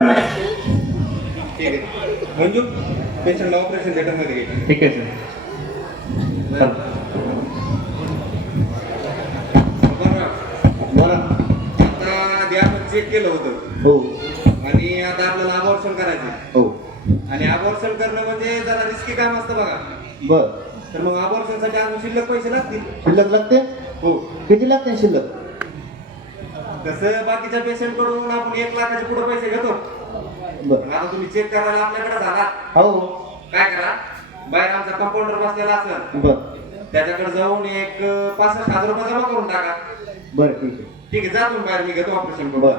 ठीक आहे मंजू पेशंटला ऑपरेशन थिएटरमध्ये घे. ठीक आहे सर. बरं आता आधी आपण चेक केलं होतं हो आणि आता आपल्याला अबॉर्शन करायचं हो. आणि अबॉर्शन करणं म्हणजे जरा रिस्की काम असतं बघा. बर. तर मग अबॉर्शनसाठी अजून शिल्लक पैसे लागतील. शिल्लक लागते? हो. किती लागते शिल्लक? तसं बाकीच्या पेशंट कडून आपण 1 लाखाच्या पुढे पैसे घेतो. बर. आता तुम्ही चेक करायला आपल्याकडे झाला हो. काय करा बाहेर आमचा कंपाऊंडर बसलेला असेल बर. त्याच्याकडे जाऊन एक 65,000 रुपये जमा करून टाका. बर ठीक आहे. ठीक आहे जा तुम्ही बाहेर मी घेतो ऑपरेशन करून. बर.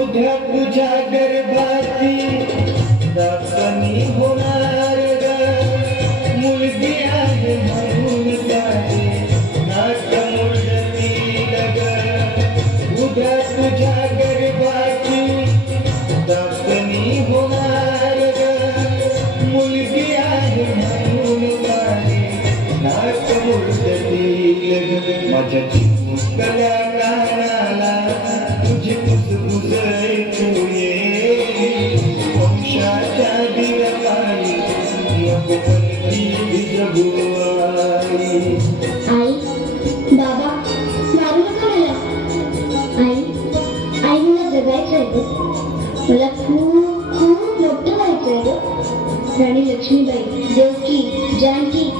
उद्या तुझ्या गर्भाची दासनी होणार ग, मुलगी आहे म्हणून साधी नाक मुलतील ग. उद्या तुझ्या गर्भाची दासनी होणार ग, मुलगी आहे म्हणून साधी नाक मुलतील ग. माझ्या चिमुकल्या कानाला तुझी कुसकुस ऐकू ये, वंशाच्या दिव्याकाळी नको पलकी विजगुवाई. आई बाबा मारू नका मला. आई आई मला जगायचं आहे ग. मला खूप खूप मोठं व्हायचं आहे ग. राणी लक्ष्मीबाई, देवकी, जानकी,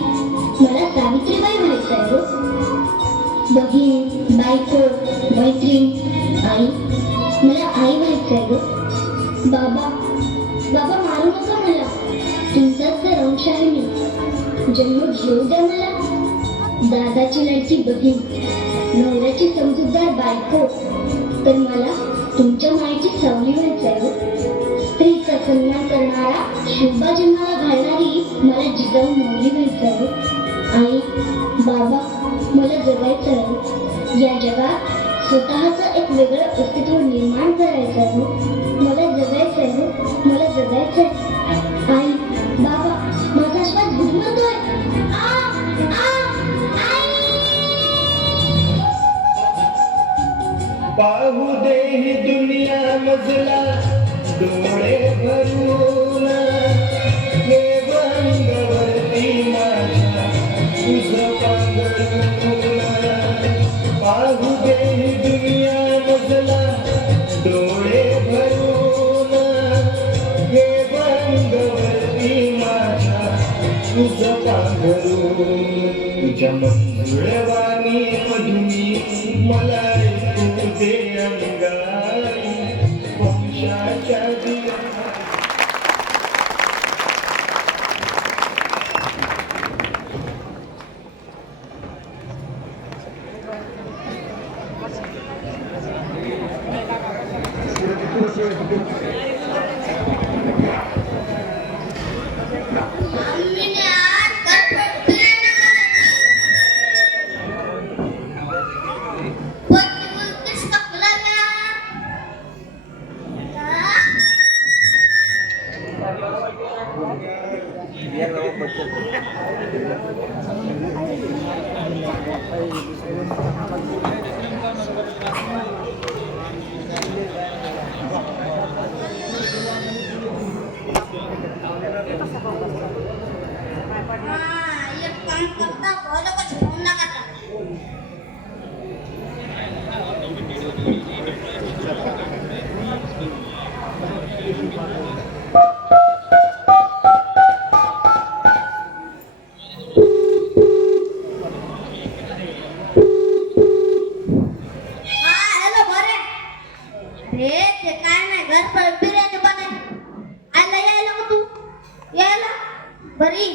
मला सावित्रीबाई व्हायचं आहे ग. बहीण, बायको, मैत्रीण, आई, मला आई व्हायचं आहे ग. बाबा बाबा मारू नका मला. तुमचाच तर अंश आहे मी. जन्म घेऊ द्या मला. दादाची लाडकी बहीण, नवऱ्याची समजूतदार बायको, तर मला तुमच्या मायेची सावली व्हायचं आहे ग. स्त्रीचा सन्मान करणारा, शोभा जन्माला घालणारी मला जिजाऊ माऊली व्हायचं आहे ग. आई बाबा मला जगायचं आहे. या जगात स्वतःचं एक वेगळं अस्तित्व निर्माण करायचं आहे. मला जगायचं आहे. मला जगायचं आहे. आई बाबा माझा श्वास गुदमरतोय. पाहू दे ही दुनिया मजला डोळे भरून, हे अंगवरती माझ्या तुझं पांघरून. पाहू दे ही दुनिया मजला डोळे भरून, हे अंगवरती माझ्या तुझं पांघरून. तुझ्या मंजुळवाणी मधुनी मला ऐकू दे अंगाई, वंशाच्या दिव्या. बरी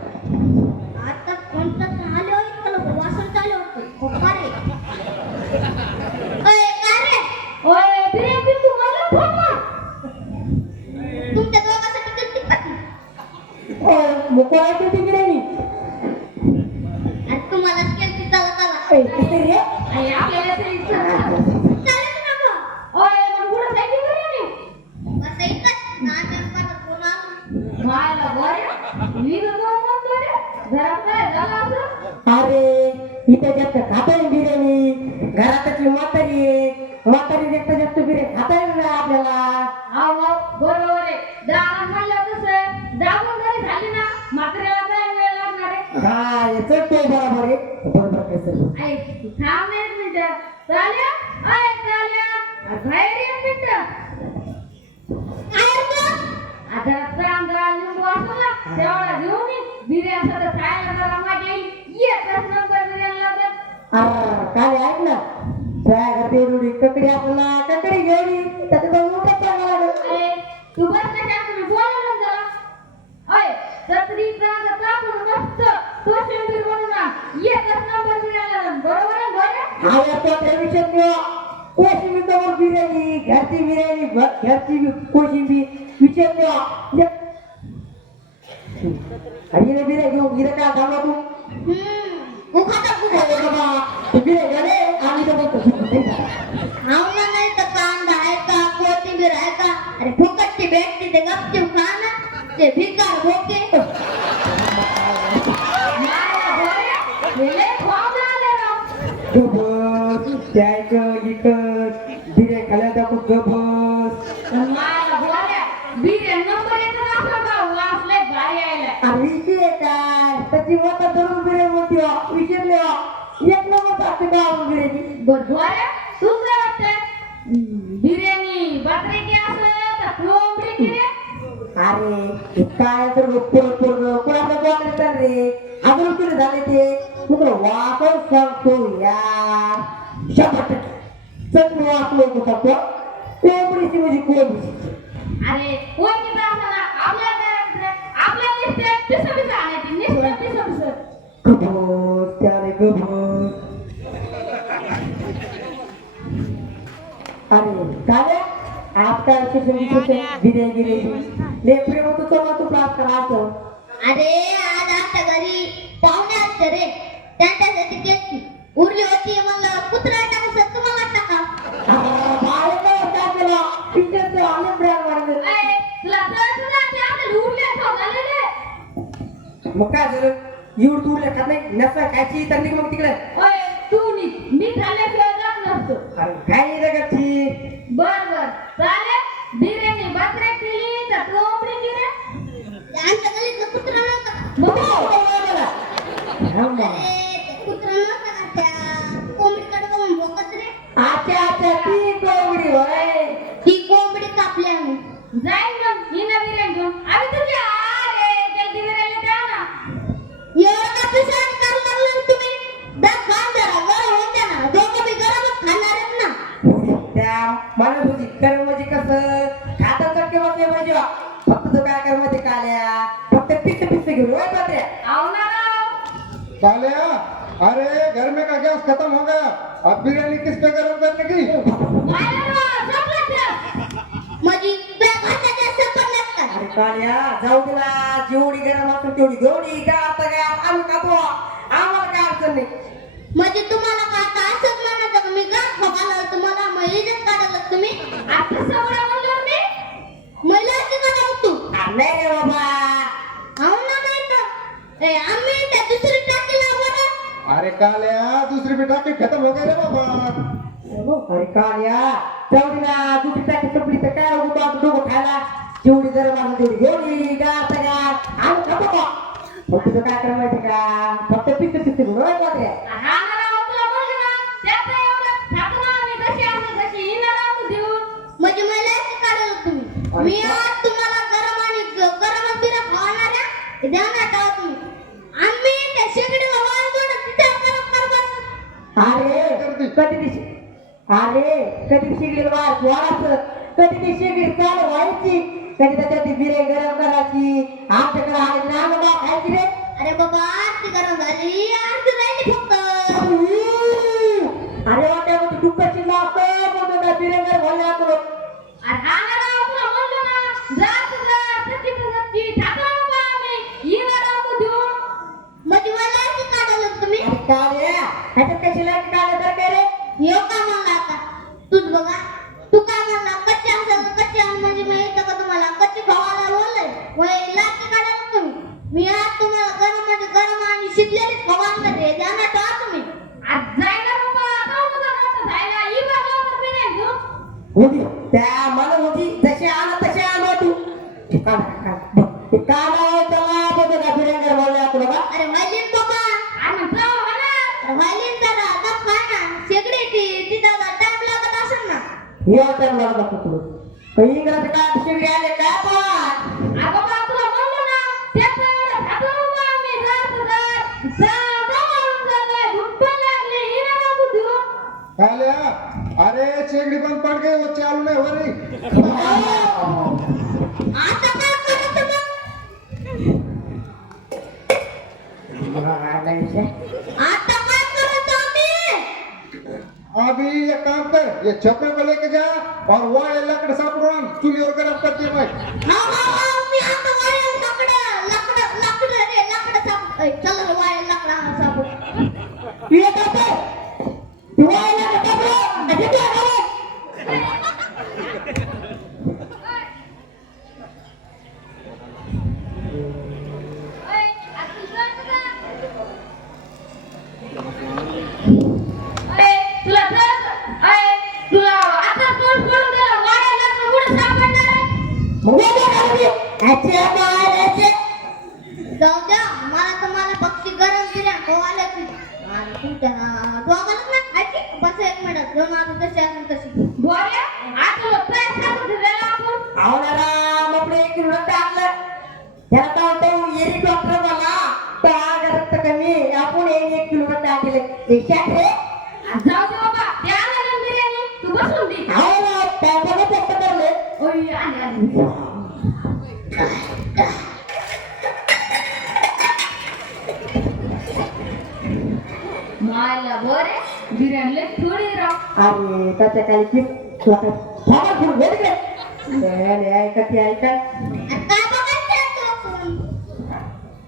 आता कोणता चालू आहे त्याला वासन चालू होतं खोपा रे ओय काय रे ओय बिरे बिंदू मला फोन मार तुमच्या दोघांसाठी किती पाठी ओय मोकळा ते तिकडे नी आणि तुम्हाला केलती चला चला ए किती रे आई आपल्याला तरी चालत ना गं ओय मग पुढे जायची बरी नी बस इथं नाटक करत बोला मायला बरे मी दोन बरे जरा काय झालं असं अरे इथे जास्त खाताय बिर्याणी घरातची म्हातारी जास्त जास्त बिर्याणी खाताय ना आपल्याला अहो बरोबर आहे दारात म्हणलं तसं दाबून जरी झाली ना म्हाताऱ्याला काय वेळ लागणार आहे हा याच तो बरोबर आहे बरोबर कसं ऐ थांब एक मिनिट चाल्या बाहेर एक मिनिट आता तांदळा लिंबू असतो ना तेवढा घेऊन ये बिर्याणी सगळं खायला जरा मजा येईल एकच नंबर बिर्याणी लागत अरे काय ऐक ना त्या घरात एवढी ककडी आपल्याला ककडी घेऊन त्याचा मोठा चांगला लागेल अरे तू बस कशा तुम्ही बोलायला जरा अय सत्री चांग टाकून मस्त कोशिंबीर बनवून एकच नंबर बिर्याणी लागत बरोबर आहे बरं आया तो विषय कोशिंबीर समोर बिर्याणी घरची बिर्याणी घरची कोशिंबीर विचार अरे बिर्याणी घेऊन गिरे काय थांबला तू खाता अरे बाबा तू बिर्याणी झाले आम्ही तर बघतो खाऊना नाही तर कांदा आहे का कोथिंबीर आहे का अरे फुकटची भेटते ते गपचूप खा ना ते भिकार भोके गबस त्याचं इकत बिर्याणी खायला दाखव गबस अरे विषय काय त्याची वाटा धरून बिर्याणी होती विचारले एक नंबर असते गाव बिर्याणी बिर्याणी बकरीची असं तर कोंबडीची रे अरे हे काय तर कोणाला बोलायचं रे अजून तुला झाले ते तुला वापर सांगतो यार 100% चटणी वाचलो होतो सांगतो कोंबडीची म्हणजे कोंबडीची अरे ओळखीचा असताना आपल्या नुसते पिसं पिसं आणायची नुसतं पिसं पिसं गबस त्याने गबस अरे काय आपका बिर्याणी ले प्रेम होतो तो तू प्राप्त करायचं अरे आज आमच्या घरी पाहुणे असते रे त्यांच्यासाठी केली उरली होती मला कुत्रा टाकून तुम्हाला टाका मग काय झालं एवढं दूर खात नाही नसा खायची तर निघ मग तिकडे मी खाल्ल्याशिवाय जात नसतो अरे काय नाही रे गच्ची बर चालेल बिर्याणी बकऱ्या केली तर कोंबडी केली आमच्या गलीतलं कुत्रा नव्हता अरे ते कुत्रा नव्हता का त्या कोंबडीकडे बघून भोकत रे अच्छा ती कोंबडी होय ती कोंबडी कापली आम्ही जाईन मग हिना बिर्याणी घेऊन आम्ही तुझी अरे जल्दी बिर्याणी द्या ना एवढं का पिसाळ करू लागला तुम्ही दाखवा पिसे घेऊन वय पत्र्या काल्या, अरे घर में का गैस खत्म हो गया, अब बिरयानी किस पे गरम करने की? माझी प्रभाच्या जास्त पडल्यात का अरे काल्या जाऊ दे ना जेवढी गरम असेल तेवढी घेऊन का आता काय आम्ही खातो आम्हाला काय अडचण नाही म्हणजे तुम्हाला का आता असंच म्हणायचं का मी गाठ खोकाला तुम्हाला महिलेच काढायला तुम्ही आता सगळं म्हणलं मी महिलाची काढा मग तू नाही रे बाबा हो ना नाही तर ए आम्ही त्या दुसरी टाकीला बरं अरे काल्या, दूसरी भी टाकी खत्म हो गई रे बाबा. अरे काल्या जाऊ दे ना दुसरी टाकी संपली तर काय होतं आता दोघं खायला जेवढी गरम असेल तेवढी घेऊन ये का आता काय आम्ही खातो का मग तुझं काय करायला माहिती का फक्त पिसे घेऊन वय पत्र्या म्हणजे महिलाची काढायला तुम्ही मी आज तुम्हाला गरम आणि गरम बिरा खावणाऱ्या ध्यानात ठेवा तुम्ही आम्ही त्या शेगडीला वाळून तिथे गरम करत कधी शिगडी वाढायचं कधी ती शिगडी चालू व्हायची कधी त्याच्यात ती बिरे गरम करायची आमच्याकडे आले ना खायची रे अरे बाबा ती गरम झाली आरती राहिली फक्त अरे वाट्यामध्ये दुःखाची लागतं म्हणून त्या बिरे गरम व्हायला तुला म्हणजे महिलाची काढायला तुम्ही ह्याच्यात कशी लाईट काढलं तर काय रे यो का म्हणला आता तूच बघा तू काय म्हणला कच्चे असेल कच्चे म्हणजे मी इथं का तुम्हाला कच्ची खावायला बोललोय लाची काढायला तुम्ही मी आज तुम्हाला गरम म्हणजे गरम आणि शिजलेली खावायला दे ध्यानात ठेवा तुम्ही होती त्या मला होती जशी आला तशी आलो तू काढा त्याला बघा बिर्याणी बोलले तुला का अरे व्हायलिन बाबा अरे व्हायलिन जरा गप काय ना शेगडी ती तिथं टाइम लागत असेल ना हे वाटतं मला बघतो तुला काही इंग्रजी काय शिर्डी आले काय पण काल्या, अरे शेगडी बंद पड़ गई, वो चालू नहीं हो रही. आता काय करायचं मग आता काय करायचं आम्ही अभी ये काम कर, ये छपरे को लेके जा और वो ये लकड़ सापड़ो चूल्ही और गरम करते भाई. मी आता वाया लाकडं रे लाकडं साप चल वाया लाकडं साप ये काय तू आला का बरो अजे तू आला जाऊ द्या मला तर मला पक्षी गरम दिल्या गोवाला की आणि तुमच्या दोघांनाच नाही खायची बस एक मिनिट दोन माझं तशी असेल तशी आवणारा मग एक किलो टाकलं त्याला काय म्हणतो येरी डॉक्टर मला तर आज रक्त कमी आपण एक किलो टाकले देशात रे जाऊ दे बाबा त्या गरम बिर्याणी तू बसून दे आवला त्याला फक्त करले ओय आले मायला बरे बिर्याणी थोडी राव अरे त्याच्या काही की थोडा फुल भेट गे नाही ऐका ती ऐका आणि काय बघायचं तू आपण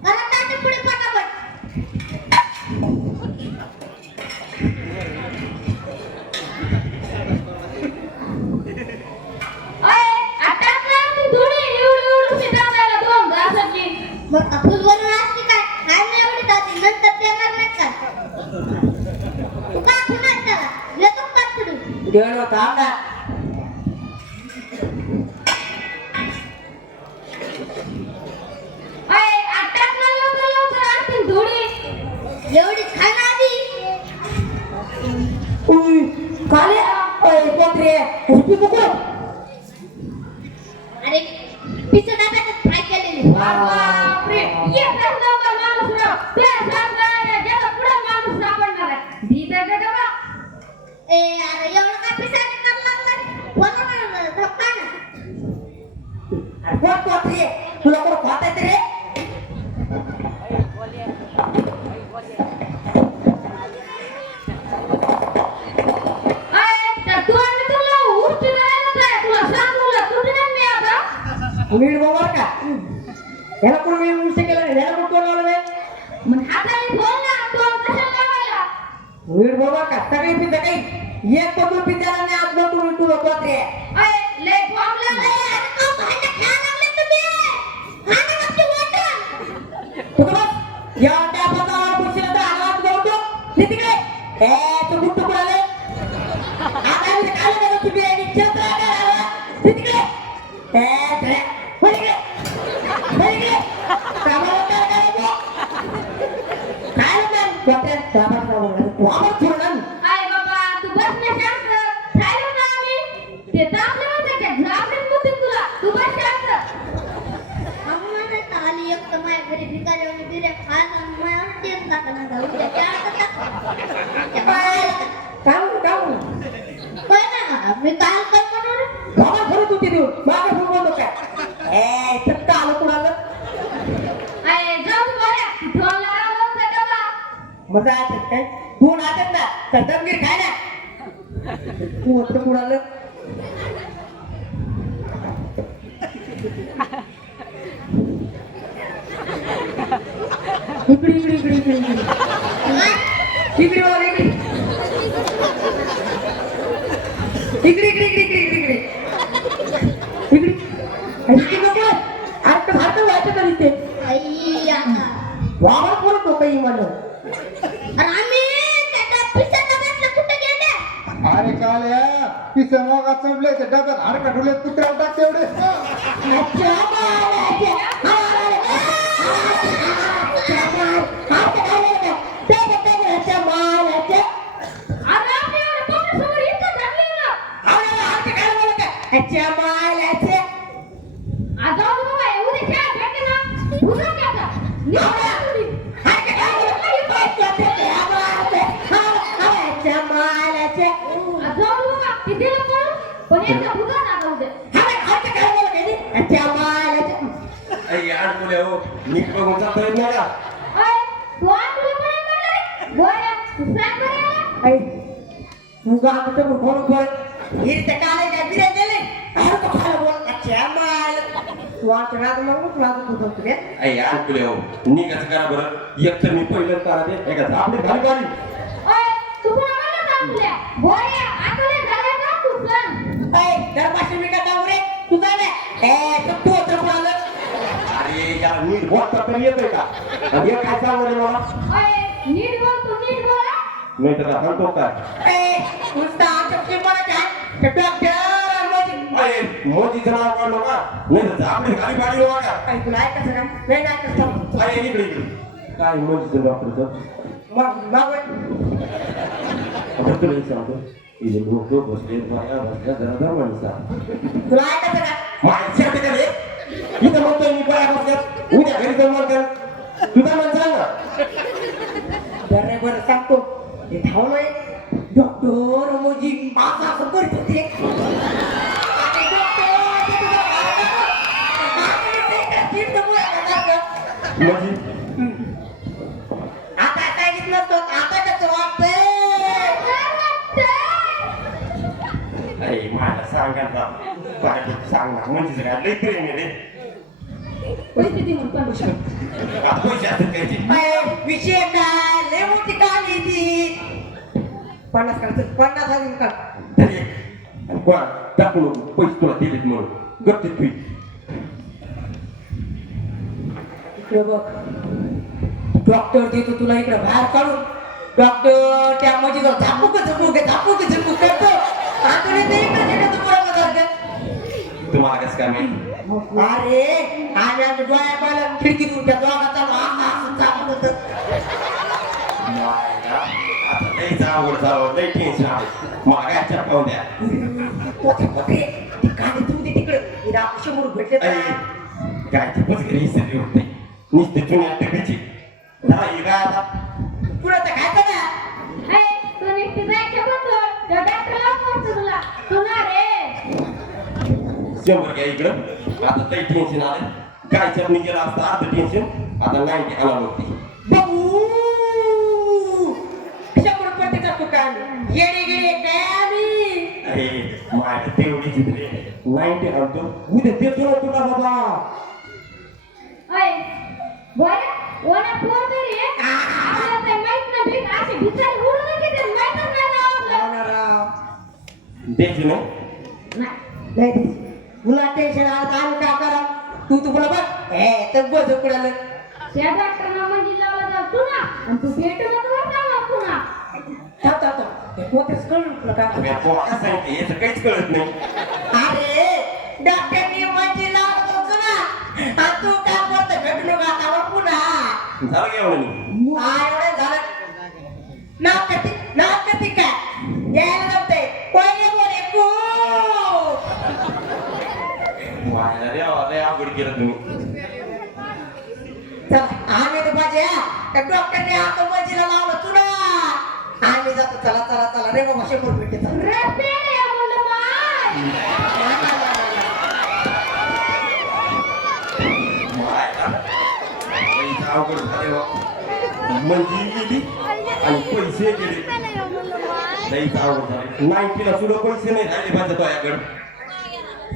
मला टाटे पुढे पटापट ओय आता काय तू थोडी एवढी शिटायला दोन घासाची मग फुलवरून असते काय काय नाही एवढी जाते नंतर देणार नाही का तू का खुनात त्याला येतो का पुढे देवण होता आता ओय आता काय लवकर आणखी थोडी एवढी खाना आधी उई काले ओय कोत्रे हुसकी कुको अरे पिसे टाकायचं फ्राय केलेली बापरे ये नंबर माणूस राव त्या सांगा गेला पुढे माणूस सापडणार आहे दीदा गडवा ए अरे एवढं काय पिसाने कर लागलं बनवणार धक्का ना कोण कोत्रे तुला कोण खात रे वीड बाबा का सगळी पिझ्झा काही एक पटू पिझ्झाला नाही आज नको तू नको रे अय लय बॉम्ब लागला अरे भांडण खेळायला लागले तुम्ही भांडण आपली वाटण तू बस या त्या पदावर पुढच्या तर आवाज गवतो ते तिकडे ए तू कुठं पळाले आता मी काय करतो तुम्ही आणि क्षेत्र आला ते तिकडे ए ते पहिले पहिले कामाला काय कोट्या साबा वावर सोडलं अय बाबा तू बस ना शांत खायला ना आम्ही ते दाबले होते का झाबले होते तुला तू बस शांत आम्हाला आली एक तर माझ्या घरी भिकारी आणि बिऱ्या खायला मला टेन टाकला जाऊ त्या काय ना मी काय काय म्हणणार बाबा खरंच होती तू मागे फोन बोलतो काय ए चक्का आलं कुणाला अय जाऊ तू बऱ्या ठेवला राहून होता डबा मजा येते काय तू नाचत ना तर दमगीर खाय ना तू होतं कुणाला इकडे इकडे इकडे इकडे इकडे इकडे वाला इकडे इकडे इकडे इकडे इकडे इकडे इकडे इकडे नको आता भात व्हायचं तरी ते आई आता वावर कोण तो काही म्हणून आणि आम्ही त्याच्या पिसाच्या बसला कुठे गेले अरे काल या पिसा मोगा चढले ते डब्यात हाडका ठुले कुत्र्याला टाक तेवढे अच्छा अरे आपल्या एवढं पोट समोर इथं धरले ना आज जाऊ दे बाबा उद्या खेळ भेटते ना तुझं काय आता निघा तुम्ही आज जाऊ दे बाबा किती लोक पण एकदा उद्या ना उद्या अय यार बोले हो नीट बघून जाता येत नाही का अय तू आज तुला कोणी म्हणलं बोया तू सांग बरं अय यार बोले हो निघायचं करा बरं एक तर मी पहिलं करा दे एका आपली खाली गाडी अय तू कोणा म्हणलं का तुला बोया आता झालं ना तू सांग अरे यार नीट बोलता तर येतोय का आणि हे काय सांगले मला अय नीट बोल तू नीट बोला नाही तर सांगतो काय अय मोदीचं नाव काढलो का नाही तर आपली खाली गाडी वागा अरे इकडे इकडे काय मोदीचं डॉक्टरचं आता तुला एक सांगतो हे लोक बसले बाया बसल्या जरा जरा माणसा माणसा तिकडे इथं म्हणतोय मी बाया बसल्यात उद्या घरी जाऊन म्हणतात तुझा मन सांग ना बरं सांगतो ते धावलोय डॉक्टर मोजी माझा असं करत होते म्हणजे आता सांगितलं तो आता कसं वाटतंय अरे मला सांगा ना बाय सांग ना म्हणजे काय लई प्रेम आहे रे पैसे दे म्हणून पैसे आता पैसे असतात त्याचे विषय काय लय मोठी कहाणी ती 50 करायचं 50,000 का तरी कोणा टाकून पैसे तुला दिलेत म्हणून गप्ती तुई इकडे बघ डॉक्टर देतो तुला इकडे बाहेर काढून डॉक्टर त्या मजीला झापूक करतो आता ते इकडे देतो तुला बघायचं तुम्हाला कसं काय माहिती अरे आणि आता डोळ्या पाहिला खिडकीतून त्या दोघांचा असं चालत होतं आता लईच आवड झालं लई टेन्शन आलं मला काय चटकावून द्या ती गाडी तुम्ही तिकडे हिरा 100 भेटले अरे काय ते बस घरी सगळी होत नाही नुसते जुन्या टिपीची जरा हे काय आता पुढे तर खायचं ना अय तू नीट जायचं म्हणतो त्या डॉक्टरला म्हणतो तुला तू ना रे 100 घ्या इकडं आता लई टेन्शन आलं काय चटणी गेला असता अर्ध टेन्शन आता 90 आला होती बाबू 100 रुपये जातो का येडे गिडे काय आम्ही अरे माझं तेवढी चित्रे 90 आणतो उद्या देतो ना तुला बाबा अय बरं ओना फोन तरी आपल्याला काय माहित नाही अशी भिकारी उडून किती द्यायची नाही नाही नाही रे. तुला टेन्शन आलं तर आम्ही काय करा तू तुला बघ हे तर बज उकडालं त्या डॉक्टरना म्हणजे लावला जातो ना आणि तू भेटला तर जाऊ पुन्हा थांब थांब थांब ते कोणतेच कळलं तुला काय अरे पोहा सांगते याचं काहीच कळत नाही अरे डॉक्टरनी म्हणजे लावलं होतं ना आणि तू काय करतो भेटलो का आता बघ पुन्हा झालं की एवढं नाही एवढं झालं नाव करते काय यायला जमतंय पहिले बोले कू वाहिला रे लय अवघड केलं तुम्ही चला आम्ही तर पाहिजे त्या डॉक्टरने आता मजीला लावलं तुला आम्ही जातो चला चला चला रे बाबा 100 मिनिटे चला रस्ते या मुलं माय पैसा अवघड झाले म्हणजे गेली आणि पैसे गेले लईच अवघड झाले 90ला सुद्धा पैसे नाही राहिले माझ्या तोयाकडे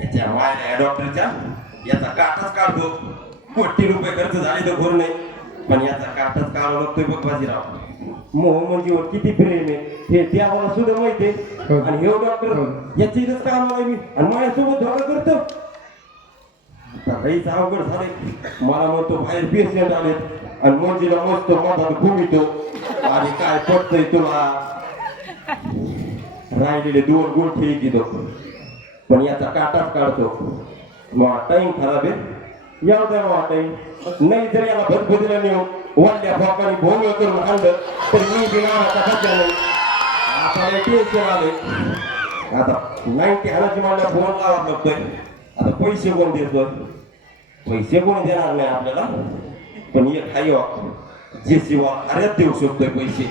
याच्या वायल्या डॉक्टरच्या याचा काटाच काढतो कोटी रुपये खर्च झाले तर घोर नाही पण याचा काटाच काढावा लागतोय बघ बाजीराव मोह म्हणजे किती प्रेम आहे हे देवाला सुद्धा माहिती आहे आणि हे डॉक्टर याची काम आहे मी आणि माझ्यासोबत धोका करतो आता लईच अवघड झाले मला म्हणतो बाहेर पेशंट आलेत आणि मंजीला मस्त मधात घुमितो आणि काय पडतंय तुला राहिलेले 2 गोष्टी घेतो पण याचा काटाच काढतो मग टाइम खराब आहे याव द्या मग टाइम नाही जर याला भरभुरीला नेऊन वल्ल्या फोकाने भोंगळ करून आणलं तर मी बिनाचा खर्च नाही आपल्याला टेन्शन आले आता 90 हाणाची मला फोन लावावा लागतोय आता पैसे कोण देतोय पैसे कोण देणार नाही आपल्याला पण एक हाय जे शिवा अरेच देऊ शकतोय पैसे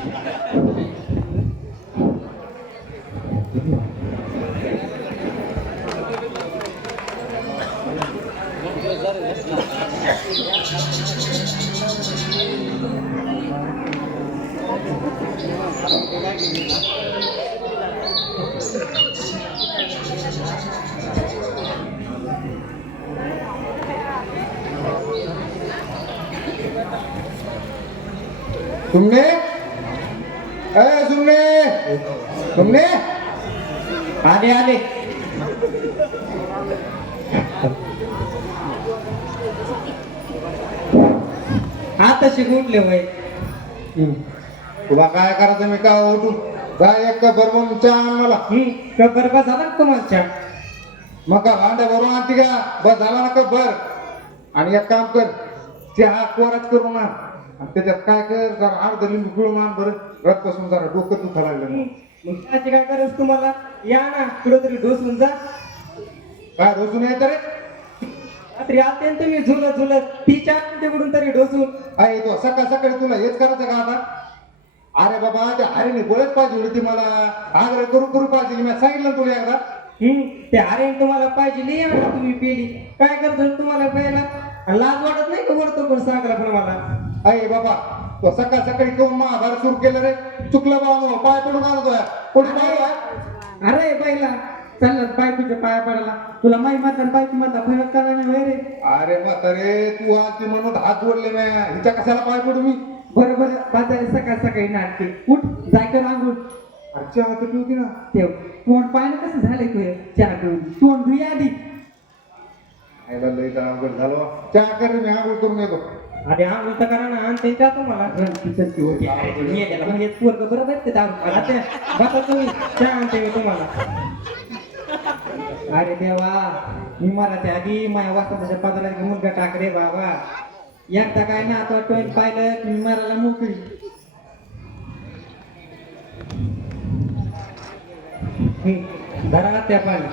तुमने तुमने आले आले आता शिकवले भाई तुला काय करायचं मी का उठू काय एक बरोबर चहा आण मला कबर बस झाला का तुम्हाला चहा? मग का भांड्या बरोबर आणते का बस झाला ना कबर आणि एक काम कर चहा कोराच करून आण आणि त्याच्यात काय कर जरा अर्ध लिंबू पिळून आण बरं रक्तासून जरा डोकं दुखा लागलं मग त्याची काय करायचं तुम्हाला या ना कुठेतरी ढोसून जा काय रोजून येतं रे रात्री आते ना तुम्ही झुलत झुलत ती चहा तिकडून तरी ढोसून आहे तो सकाळ सकाळी तुला हेच करायचं का आता अरे बाबा त्या हरीने गोळ्याच पाहिजे होती मला आग्रह करू करू पाहिजे मी सांगितलं ना तुला एकदा ते अरे तुम्हाला पाहिजे या ना तुम्ही पेली काय करतो तुम्हाला प्यायला आणि लाज वाटत नाही का वरतो पण सांगला पण मला अरे बाबा तो सकाळ सकाळी केव्हा महाभारत सुरू केलं रे चुकलं बाबा पाय पडून आणतो कोणी पाय अरे बाईला चाललं बायकोच्या पाया पडायला तुला माई माता बायको माता फरक करायला नाही रे अरे म्हातारे तू आज ती म्हणून हात जोडले मी हिच्या कशाला पाय पडू मी बरोबर बाजारी सकाळ सकाळी नाटके उठ जाय कर आंघोळ आजच्या हात ठेवती ना ठेव तोंड पाहिलं कसं झालंय तू चहा पिऊन तोंड धुई आधी आईला लई तर अवघड झालं चहा कर रे, मी आंघोळ करून येतो अरे आंघोळ तर करा ना आणि त्यांच्या तुम्हाला चलती होती अरे मी याला म्हणजे पोरग बरोबर ते दारू बघा तुम्ही चहा आणते मी तुम्हाला अरे देवा मी मराठी आधी माझ्या वाचताच्या पदाला मुलगा टाक रे बाबा एकदा काय ना आता टोन पाहिलं की मी मारायला मोकळी धरा त्या पाणी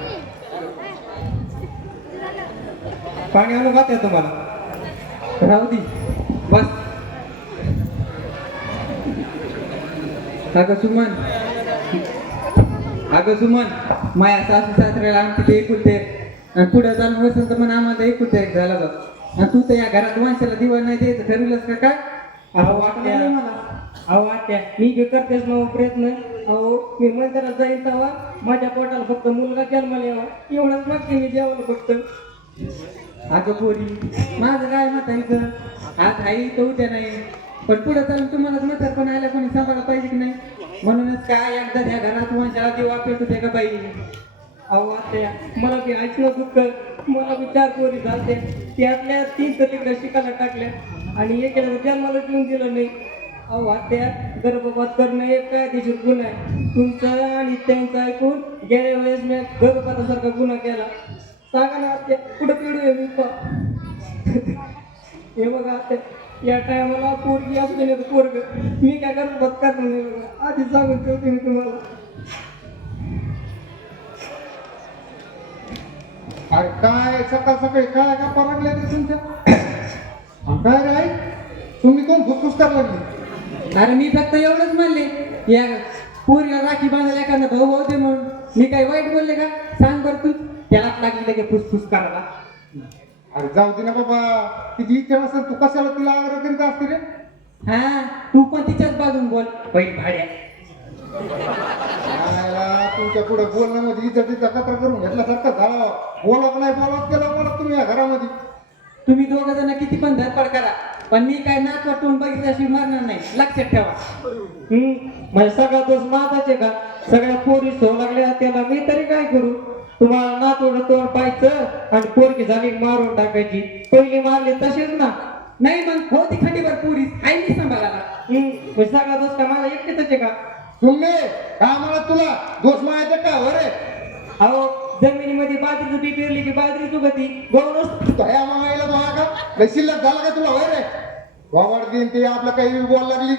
पाणी आणून घात तुम्हाला राहू दे बस अगं सुमन माया सासू सासऱ्याला आमची ते एकुलते आणि पुढे चालून बसेल तर पण आम्हाला एकुलते एक झाला बघ आणि तू तर या घरात माणसाला दिवा नाही द्यायचं ठरवलंस का काय अहो वाटल्या मला अहो वाटत्या मी जे करतेच मग प्रयत्न अहो मी मंदिरात जाईल तेव्हा माझ्या पोटाला फक्त मुलगा जन्माला यावा एवढंच मागते मी जेवलं फक्त अगं पोरी माझं काय म्हातारीचं आज आई तर उद्या नाही पण पुढे चालून तुम्हालाच म्हातार पण आल्या कोणी सांभाळा पाहिजे की नाही म्हणूनच काय एकदा त्या घरात माणसाला दिवा पेटू दे का बाई अहो आत्या मला बी ऐकलं दुःख मला बी 4 पोरी झालते त्यातल्या 3 तर तिकडे शिकायला टाकल्या आणि एकेला जन्माला ठेवून दिलं नाही. अहो आत्या गर्भपात करणं एक कायदेशीर गुन्हा आहे. तुमचा आणि त्यांचं ऐकून गेल्या वेळेस मी गर्भपातासारखा गुन्हा केला. सांगा ना आत्या कुठं पिढू आहे मी हे बघा आत्या या टायमाला पोरगी असू दे नाही पोरग मी काय गर्भपात करणार नाही बघा आधी सांगून ठेवते मी तुम्हाला. अरे काय सकाळ सकाळी काय का परडल्या ते तुमच्या आणि काय रे आई तुम्ही कोण फुसफुस करायला लागली? अरे मी फक्त एवढंच म्हणले या पोरीला राखी बांधायला एखादा भाऊ भाऊ दे म्हणून मी काही वाईट बोलले का सांग बरं तू त्यालाच लागली की फुसफुस करायला. अरे जाऊ दे ना बाबा तिची इच्छा नसेल तू कशाला तिला आग्रह करीत असते रे? हा तू पण तिच्याच बाजून बोल बैल भाड्या. आयला तुमच्या पुढे बोलण्यामध्ये इज्जतीचा कचरा करून घेतल्यासारखं झाला. बोलत नाही बोलत केलं मला तुम्ही या घरामध्ये. तुम्ही दोघं जण किती पण धडपड करा पण मी काय नाक वाटून बघितल्याशिवाय मारणार नाही लक्षात ठेवा. म्हणजे सगळा दोष माझाच आहे का? सगळ्या पोरी सो लागल्या त्याला मी तरी काय करू? तुम्हाला नातोड तोड पाहायचं आणि पोरगी झाली मारून टाकायची. पहिली मारली तसेच ना. नाही मग हो ती खंडीभर पुरी आई मी सांभाळायला. म्हणजे सगळा दोष का माझा एकटेच आहे का? तुम्ही काय म्हणा तुला दोष माहिती का अरे अहो जमिनीमध्ये बाजरीचं बी पेरली की बाजरी चुकती गौरव दया मागायला तो हा का लय शिल्लक झाला का तुला होय रे? वावड देईन ते आपलं काही बोलायला लागली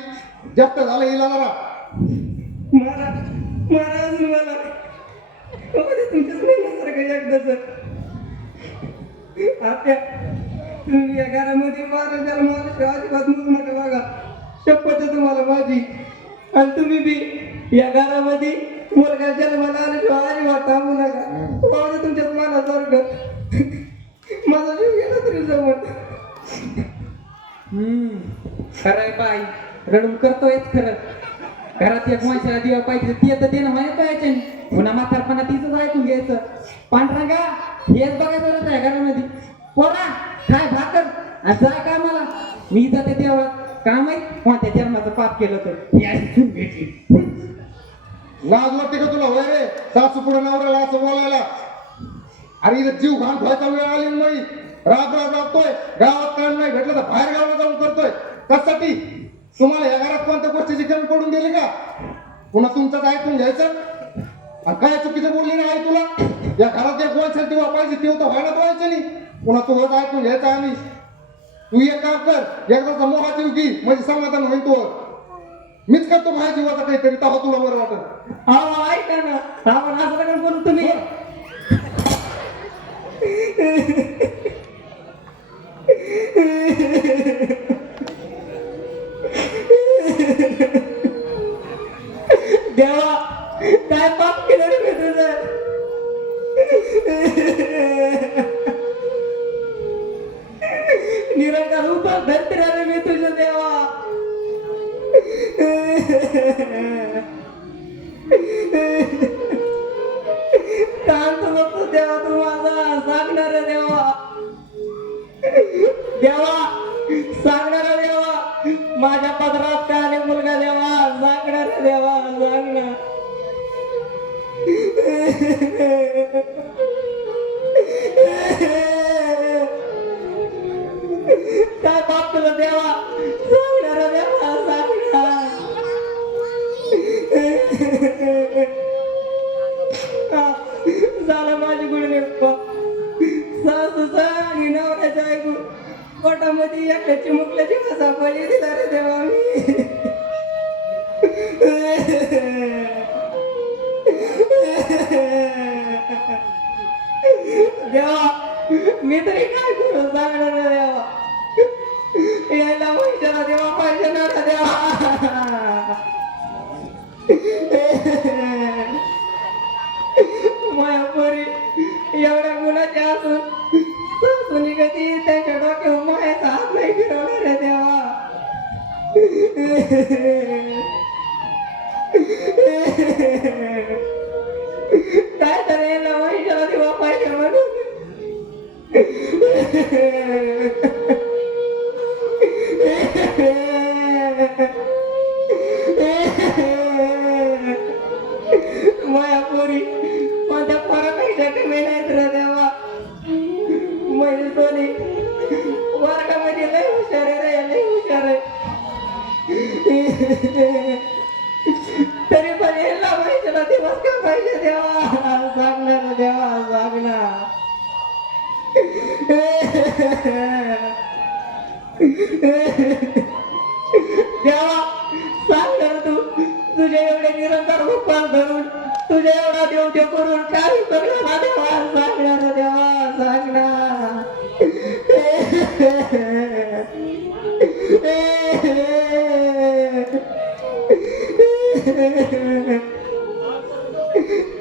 जास्त झालं हिला जरा. मारा मारा अजून मला तुमच्याच म्हणण्यासारखं एकदाच आत्या तुम्ही या घरामध्ये मारा ज्याला मला अजिबात म्हणू नका बघा शपथ आहे तुम्हाला माझी. आणि तुम्ही बी या घरामध्ये मुलगा जन्माला आल्याशिवाय अजिबात थांबू नका. माझं तुमच्याच मनासारखं माझा जीव गेला तरी जमत. खरंय बाई रडून करतोयच खरं. घरात एक माणसाला दिवा पाहिजे ती आता देणं माहिती पाहिजे पुन्हा म्हातारपणा तिचंच ऐकून घ्यायचं. पांढरांगा हेच बघायचं आहे घरामध्ये पोरा काय भाकर आणि जा कामाला मी जाते देवळात काम आहे कोणत्या जन्माचं पाप केलं तर ही अशी सून भेटली. लाज वाटते का तुला होय रे सासू पुढे नवऱ्याला असं बोलायला? अरे इथं जीव घाण व्हायचा वेळ आली नाही. राब राब राबतोय गावात काम नाही भेटलं तर बाहेर गावाला जाऊन करतोय कशासाठी? तुम्हाला या घरात कोणत्या गोष्टीची कमी पडून गेली का? पुन्हा तुमचंच ऐकून घ्यायचं आणि काय चुकीचं बोलली ना आई तुला? या घरात एक बोलशाल तेव्हा पाहिजे तेव्हा तर व्हायला व्हायचं नाही. पुन्हा तू होत ऐकून घ्यायचं आम्ही. तू एक काम कर एकदाचा मोहात येऊ की म्हणजे समाधान होईल तू. मीच करतो माझ्या जीवाचा काहीतरी तेव्हा तुला बरं वाटत. हा ऐका ना आपण असं नका करू तुम्ही. देवा काय पाप केलं रे मी तुझं? निरंकार उपास धरते रे मी तुझं देवा. कांत बघतो देवा तू माझा सांगणार देवा. देवा सांगणार देवा माझ्या पदरात काय आले मुलगा देवा सांगणार देवा सांगणार. काय बाप तुला देवा सांगणार देवा सांगणार. झालं माझी गुडणे सासूचा आणि नवऱ्याच्या ऐकून पोटामध्ये एकट्याची मुकल्याची भाषा पडली दिला रे देवा मी. देवा मी तरी काय करू सांगणार देवा. यायला पैशाला देवा पाहिजे ना देवा. मायापुरी एवढ्या गुणाच्या असून सासूनी कधी त्याच्या डोक्यावर मायाचा हात नाही फिरवणार रे देवा. काय तर यायला पैशाला देवा पाहिजे म्हणून. मायापुरी माझ्या पोराला पाहिजे देवा सांगणार देवा सांगणार देवा सांगणार तू तुझे एवढे निरंतर उपकार धरून तुझे एवढा देव देव करून काय करणार ना देवा सांगणार देवा सांगणार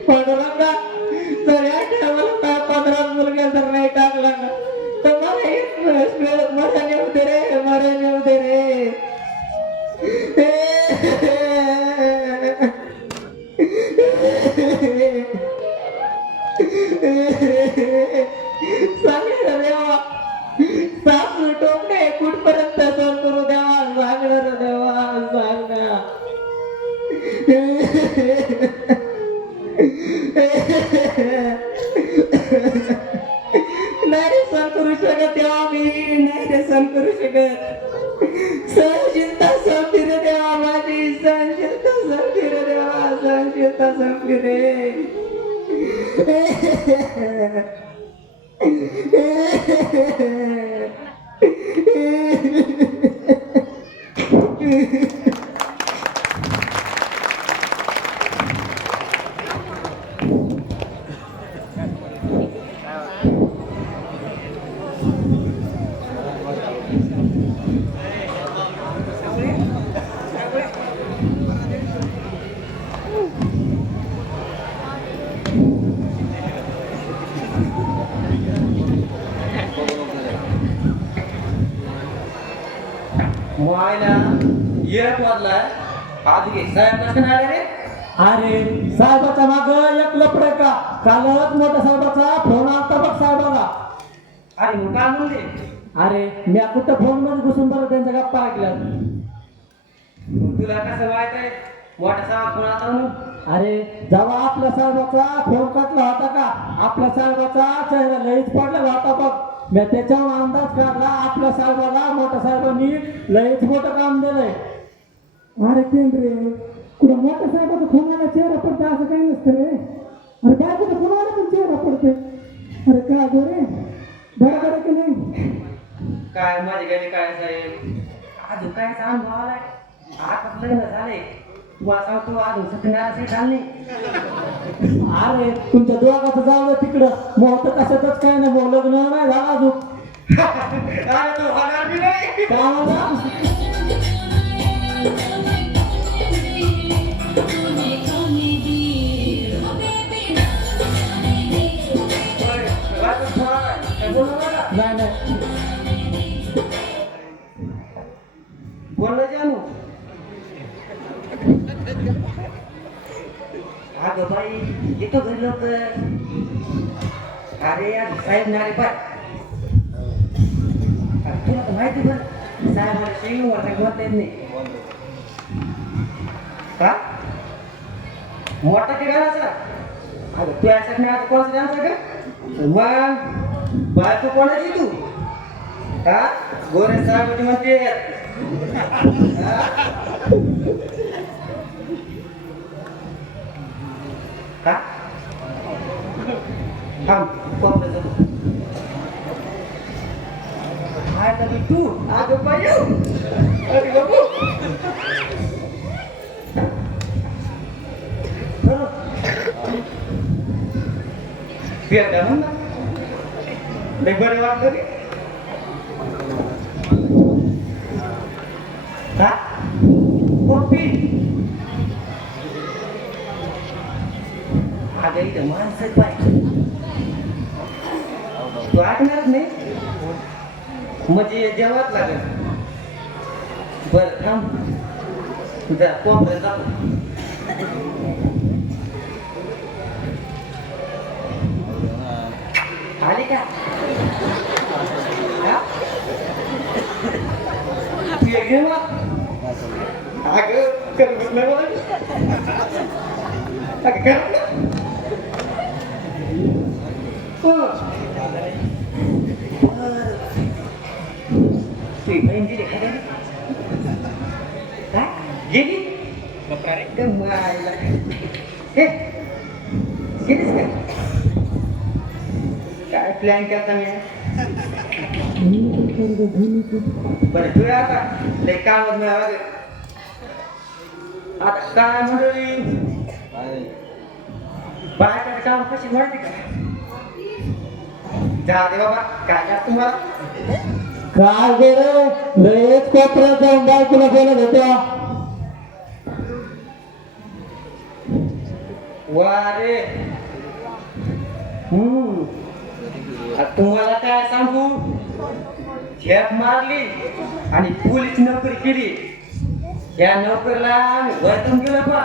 पांडुरंगा जर या टायमाला 15 मुलगा जर नाही टाकला ना तर मला नेऊ दे रे मला नेऊ दे रे सांगणार देवा सासू टोमणे कुठपर्यंत सहन करू देवा सांगणार देवा सांगणार नाही रे सहन करू शकत देवा मी नाही रे सहन करू शकत सहनशीलता संपली रे देवा माझी सहनशीलता संपली रे देवा सहनशीलता संपली रे मायला येत वाजलाय आज घे साहेब कसं आले रे अरे साहेबाच्या माग एक लपड का कालच मोठ्या साहेबाचा फोन आलता बघ साहेबाला. अरे मग काय म्हणले अरे मी कुठं फोन मध्ये घुसून बरं त्यांच्या गप्पा ऐकल्या. तुला कसं माहित आहे मोठा साहेब फोन आता म्हणून अरे जेव्हा आपल्या साहेबाचा फोन कटला होता का आपल्या साहेबाचा चेहरा लईच पडलेला होता बघ. मी त्याच्यावर अंदाज काढला आपल्या साहेबाला मोठ्या साहेबांनी लईच मोठं काम दिलंय. अरे केंद्रे कुठं मोठ्या साहेबाचा फोनाला चेहरा पडतो असं काही नसतं रे. अरे काय कुठं फोनाला पण चेहरा पडतोय. अरे काय गो रे बरोबर की नाही. काय माझी गाडी काय साहेब अजून काय सांग भावाला आता लग्न झाले तुम्हाला सांगतो अजून सत्यनारायण झाले अरे तुमच्या दोघाचं जाऊ तिकडं मोठं कशातच काय नाही भाऊ लग्न नाही झालं अजून. अरे तू होणार बी नाही काय म्हणला? नाही नाही बोललं जानू अगं बाई येतो घरी लवकर. अरे यार साहेब नारे पाय तुला तर माहिती पण साहेबाला शेंग वर बोलता येत नाही का मोठा की घराचा. अगं तू यासाठी आता कोणाचं जाणतं का मग बायको कोणाची तू हा गोरे साहेबाची म्हणते का थांब कोपऱ्यात जातो. काय कधी तू अगं बाई अरे बाबू फिर का म्हणा लय बरे वाटलं रे का पप्पी अगं इथं माणसं पाहिजे तू ऐकणारच नाही म्हणजे जेवाच लागेल. बरं थांब तुझ्या कोपऱ्यात जातो. आली का तू ये घे मग अगं करमत नाही मला अगं करमत तुझी बहीण दिली का गेली गमायला हे गेलीस का काय प्लॅन करता मी बरं तुझ्या आता लय कामच नाही लागेल. आता काय मंडळी बायकाचं काम कशी माहिती का जा दे बाबा काय का तुम्हाला काय गेलं लयच कोपऱ्यात जाऊन बायकोला बोलत होत्या. वा रे आता तुम्हाला काय सांगू झेप मारली आणि पोलीस नोकरी केली. या नोकरीला वैतून गेलं पा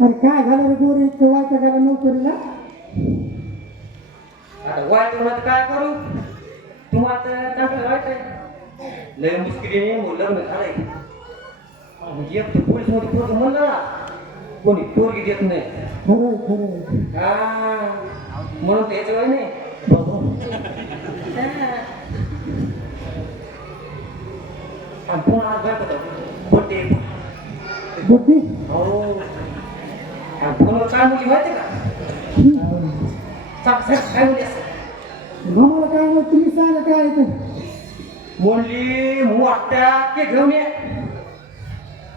अरे काय झालं रे गोरी इतकं वाईट झालं नोकरीला आता वाईट काय करू तुम्हाला तर चांगलं वाईट आहे. लय मुश्किलीने लग्न झालंय म्हणजे एक पोलीस मध्ये पोरग म्हणलं ना कोणी पोरगी देत नाही. खरं खरं हा म्हणून त्याचं वय नाही. आणि पुन्हा आज बायको बड्डे बुद्धी हो आणि पुन्हा काय मुली माहिती का काय मुली असं आम्हाला काय माहित तुम्ही सांगा काय आहे ते. म्हणली मोठ्या के घेऊन ये.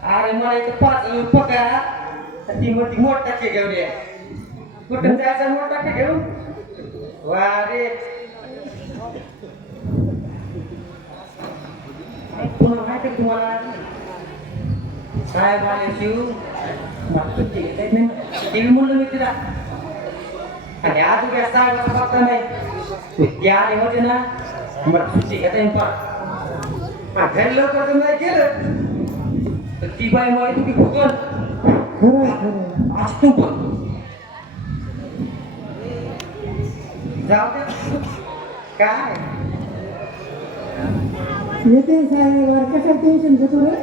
अरे मला इथं 5 पका ती म्हणती मोठा के घेऊन ये. कुठं जायचं मोठा के घेऊन वा रे पुन्हा माहिती का तुम्हाला साहेब आले शिव मला सुट्टी घेता येत नाही. टीव्ही म्हणलं मी तिला आणि आज उद्या साहेबाचा बघता नाही ते आले होते ना मला सुट्टी घेता येईल पा घरी लवकर जर नाही गेलं तर ती बाई माहिती की फुकल खरं खरं आज तू पण जाऊ दे काय येते साहेब अरे कशाला टेन्शन घेतो रे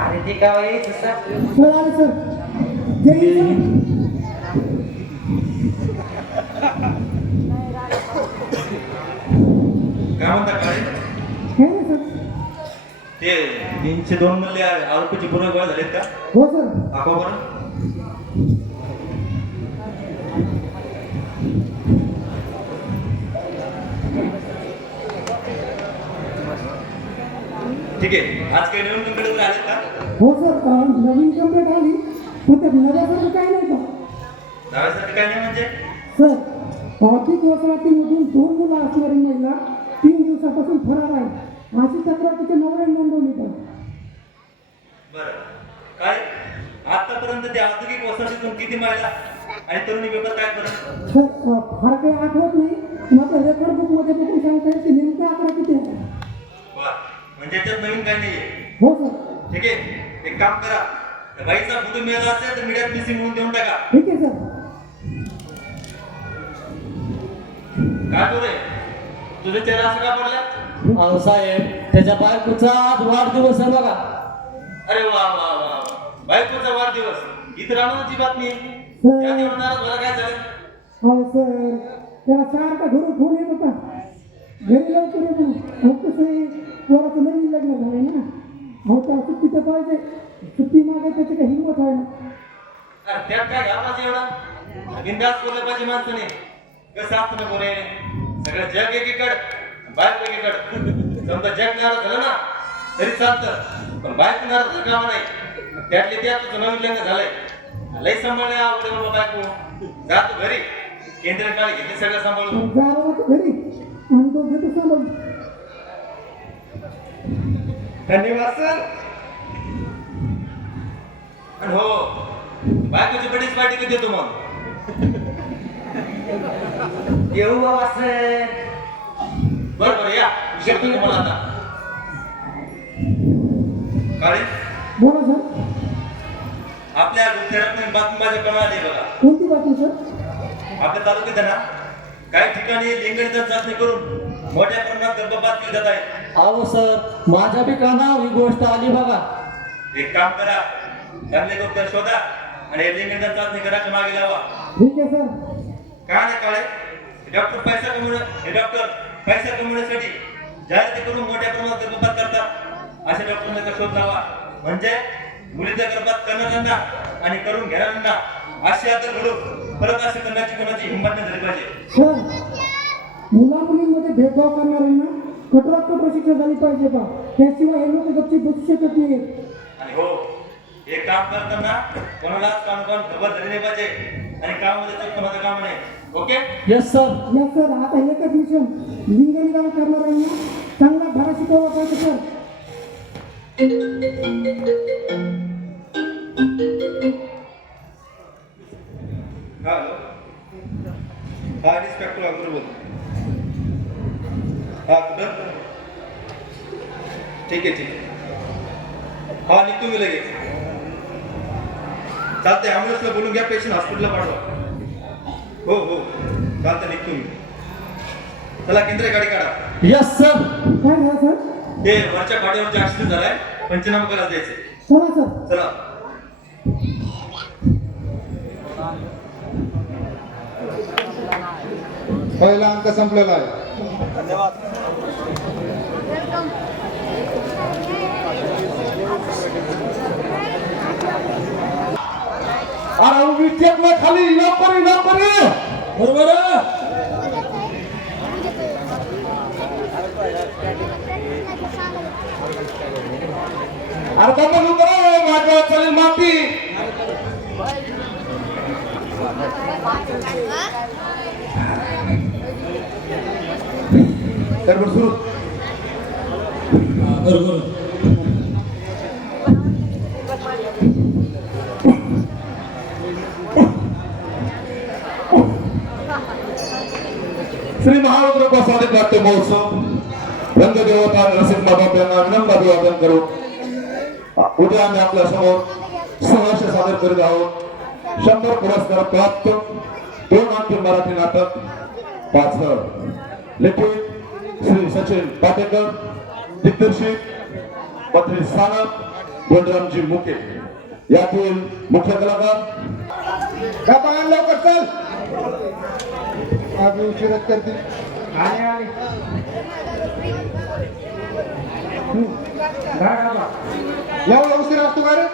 अरे ते गाव यायचं सर सर आले सर जय हिंद. काय म्हणता काय काय रे सर ते 302 मधले आरोपीचे पूर्ण गोळा झालेत का हो सर दाखवा बरं. ठीक आहे आज काही नवीन कंपनी वगैरे आलेत का हो सर नवीन कंप्लेंट आली पण ते नव्यासारखं काय नाही का दाव्यासाठी काय नाही म्हणजे सर आर्थिक वसाहतीमधून 2 मुलं असणारी महिला 3 दिवसापासून फरार आहे अशी तक्रार तिच्या नवऱ्याने नोंदवली पण बरं काय आतापर्यंत त्या औद्योगिक वसाहतीतून किती महिला आणि तरुणी बेपत्ता काय करत सर फार काही आठवत नाही पण आपल्या रेकॉर्ड बुकमध्ये बघून सांगता येईल की नेमका आकडा किती आहे वा म्हणजे याच्यात नवीन काही नाहीये हो सर ठीक आहे एक काम करा त्या बाईचा फोटो मिळाला असेल तर मीडियात मिसिंग म्हणून देऊन टाका ठीक आहे सर काय बोले तुझे चेहरा असं का पडला अहो साहेब त्याच्या बायकोचा आज वाढदिवस आहे बघा. अरे वा वा वा वा. बायकोचा वाढदिवस इतर आनंदाची बातमी आहे. सर त्या दिवसाला मला काय झालं हो सर त्याला सारखा घरून फोन येत होता घरी लवकर येतो अहो कसं आहे पोराचं नवीन लग्न झालंय ना अहो त्याला सुट्टी तर पाहिजे सुट्टी मागायची त्याची काही हिंमत आहे ना अरे त्यात काय घालायचं एवढा बिंदास बोललं पाहिजे माणसाने कसं असतं ना बोले सगळं जग एकीकड बायको एकीकड समजा जग नाराज झालं ना तरी चालतं पण बायको नाराज झालं कामा नाही त्यातले त्यात तुझं नवीन लग्न झालंय लय सांभाळण्या आवडे बाबा बायको जातो घरी केंद्र काळ घेतले सगळं सांभाळून जावं तर घरी आणि तो घेतो सांभाळून धन्यवाद सर. आणि हो बायकोची बडीच पार्टी कधी देतो मग येऊ बाबा सर. बरं बरं या विचारतो तुम्हाला आता काळे बोला सर आपल्या गुप्तरात बातमी माझ्या कळाली बघा कोणती बातमी सर आपल्या तालुक्यात आहे ना काही ठिकाणी लिंगनिदान चाचणी करून मोठ्या प्रमाणात गर्भपात केले जात आहे अहो सर माझ्या बी कानावर ही गोष्ट आली बघा. एक काम करा चांगले डॉक्टर शोधा आणि हे लिंगनिदान चाचणी करायच्या मागे लावा ठीक आहे सर काय नाही काळे डॉक्टर पैसा कमवण्यासाठी जाहिराती करून मोठ्या प्रमाणात गर्भपात करतात अशा डॉक्टरांचा शोध लावा म्हणजे मुलीचा गर्भपात करणाऱ्यांना आणि करून घेणाऱ्यांना अशी आता घडू परत असे करण्याची कोणाची हिंमत नाही झाली पाहिजे. सर मुला मुलींमध्ये भेदभाव करणाऱ्यांना कठोरात कठोर शिक्षा झाली पाहिजे बा. त्याशिवाय हे लोक गपची बसू शकत नाहीत. आणि हो, हे काम करताना कोणालाच कानून खबर झाली नाही पाहिजे आणि कामामध्ये चूक कोणाचं काम नाही. ओके. यस सर आता एकच मिशन लिंगनिदान करणाऱ्यांना चांगला धडा शिकवला पाहिजे सर. हॅलो, हा इन्स्पेक्टर अग्रवाल बोलतो. हा कुठं? ठीक आहे. हा निघतो मी लगेच. चालतंय, ॲम्ब्युलन्सला बोलून घ्या, पेशंट हॉस्पिटलला पाठवा. हो चालतं, निघतो मी. चला केंद्रीय गाडी काढा. Yes sir. काय झालं सर? ते वरच्या पाड्यावरचा ऍक्सिडेंट झालाय, पंचनामा करायला द्यायचे. चला सर. चला. पहिला अंक संपलेला आहे. धन्यवाद. अरे उभी टेकला खाली नोकरी बरोबर. अरे बाबा तू बरं माझ्या चालेल माती. तर सुरू. बरोबर. श्री महारुद्र प्रसादित नाट्य महोत्सव रंगदेवता रसिक बाबा यांना विनम्र अभिवादन करू. उद्या आम्ही आपल्या समोर सहर्ष सादर करीत आहोत 100 पुरस्कार प्राप्त 2 नाट्य मराठी नाटक. पाचर लिखित श्री सचिन पाटेकर, दिग्दर्शित मंत्री सानप गोंडरामजी मुके. यातील मुख्य कलाकार लवकर चल. आम्ही उशीरच करते. एवढा उशीर असतो का रे?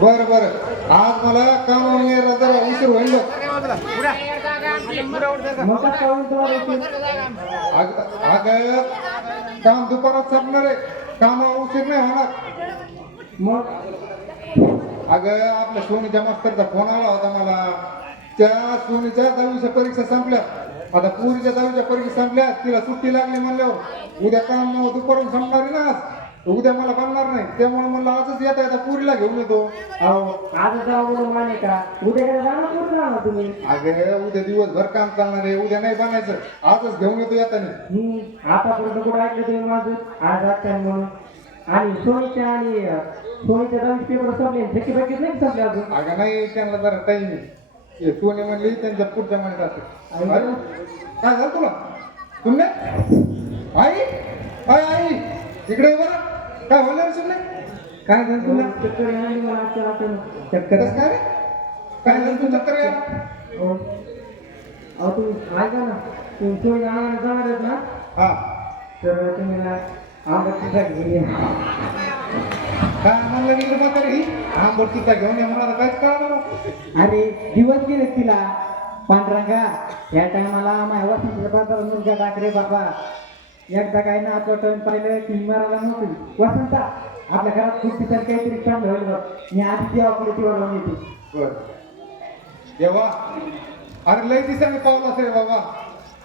बरं आज मला कामावर यायला जरा उशीर होईल. अगं काम दुपारात संपणार आहे, कामावर उशीर नाही होणार. मग अगं आपल्या सोनीच्या मास्तरचा फोन आला होता मला. त्या सोनीच्या 10वीच्या परीक्षा संपल्या. आता पुरीच्या 10वीच्या परीक्षा संपल्या, तिला सुट्टी लागली म्हणल्यावर उद्या काम दुपारून संपणार ना. उद्या मला बनणार नाही, त्यामुळे मला आजच येता पुरीला घेऊन येतो. तुम्ही अगं उद्या दिवसभर काम चालणार आहे, उद्या नाही बनायचं, आजच घेऊन येतो येताना. आतापर्यंत कुठं ऐकलं तुम्ही माझं आज आजच्या म्हणून. आणि सोनीच्या 10वी पेपर संपले, झेकी बघित नाही संपले अजून. अगं नाही, त्यांना जरा टाईम आहे. सोनी म्हणली त्यांच्या पुढच्या महिन्यात असेल. काय झालं तुला? तुम्ही आई आई इकडे बरं. काय होईल नाही? काय झालं तुला? चक्कर येणार मला आजच्या चक्कर काय रे? काय झालं तू चक्कर या? अहो तुम्ही ऐका ना, तुम्ही सोनी जाणार आहेत ना, हा तर तुम्ही आंबटचा घेऊन या. काय म्हणलं गेलं म्हातारी? आंबटचा घेऊन या मला काहीच कळणार. अरे दिवस गेले तिला पांढरंगा. या टायमाला माझ्या वसंत बाजारात मुलगा टाकरे बाबा. एकदा काय ना आठवण पाहिलं की मराला नव्हती. वसंता आपल्या घरात खूप तिथं काहीतरी काम होईल बघ. मी आधी जेव्हा पुढे तेव्हा लावून येते. बर देवा, अरे लय दिसाने पावला असेल बाबा.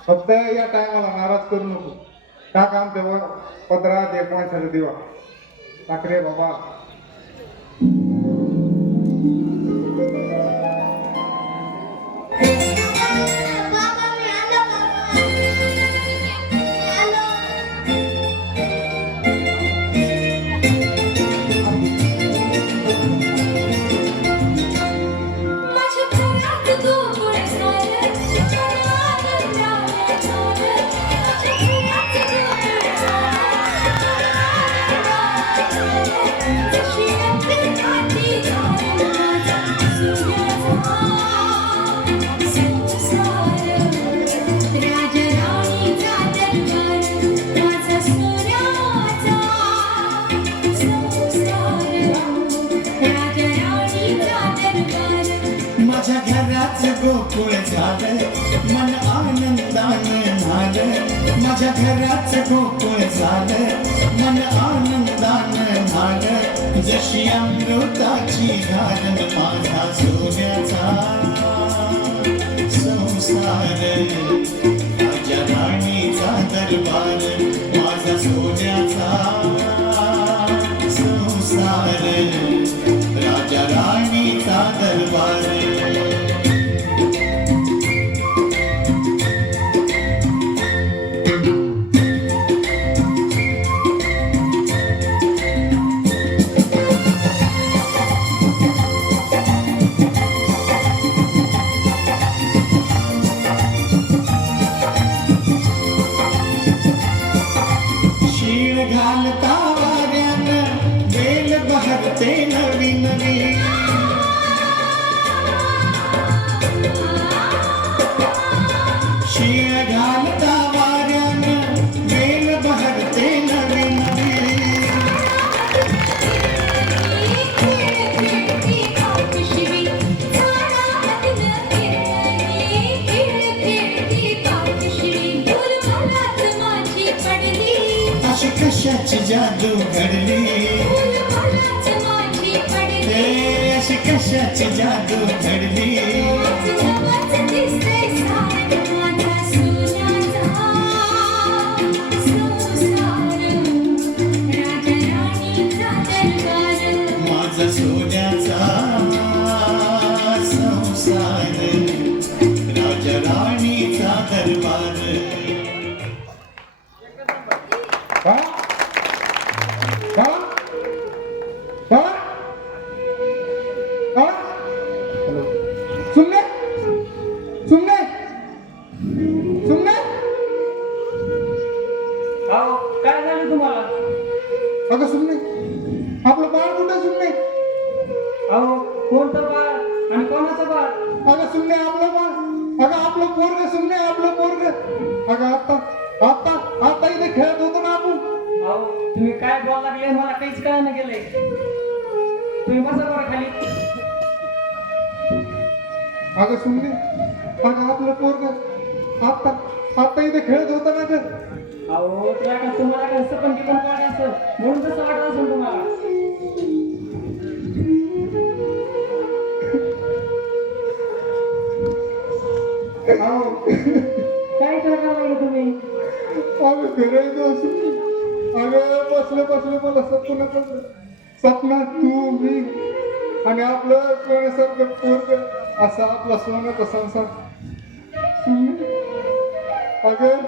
फक्त या टायमाला नाराज करू नको. टाक आमच्या पदरात एक माणसाला देवा. टाक रे बाबा. She माझ्या घरात गोकुळ झालं मन आनंदानं झालं माझ्या घरात गोकुळ झालं मन आनंदानं झालं जशी अमृताची गारण माझा सोन्याचा संसार राजा राणीचा दरबार माझा सोन्याचा संसार राजा राणीचा दरबार शीळ घालता वाऱ्यानं बेल बहरते नवी नवी शीळ घालता वाऱ्यानं बेल बहरते नवी नवी अशी कशाची जादू घडली हे अशी कशाची जादू घडली माझा सोन्याचा संसार राजा राणीचा दरबार हा? हा? हा? हा? सुमने सुमने सुमने अहो काय झालं तुम्हाला? अगं सुमने आपलं बाळ कुठं सुमने अहो कोणतं बाळ आणि कोणाचं बाळ? अगं सुमने आपलं बाळ अगं आपलं पोरग सुमने आपलं पोरग अगं आता आता आता इथे खेळत होतो ना आपण अहो तुम्ही काय बोलायला लागले मला काहीच कळलं गेलंय. तुम्ही बसा बरं खाली. अगं सुमने अगं आपलं पोरग आता आता इथे खेळत होतं ना गं अहो तुला का तुम्हाला कसं पण टिकून पाहिजे असेल म्हणून तसं वाटत असेल तुम्हाला. अहो काय करायला लागले तुम्ही? अगं फिरायचं असं अगं बसले बसले मला स्वप्न पडलं स्वप्नात तू मी आणि आपलं सोन्यासारखं पोरग असा आपला सोन्याचा संसार सुमने अगं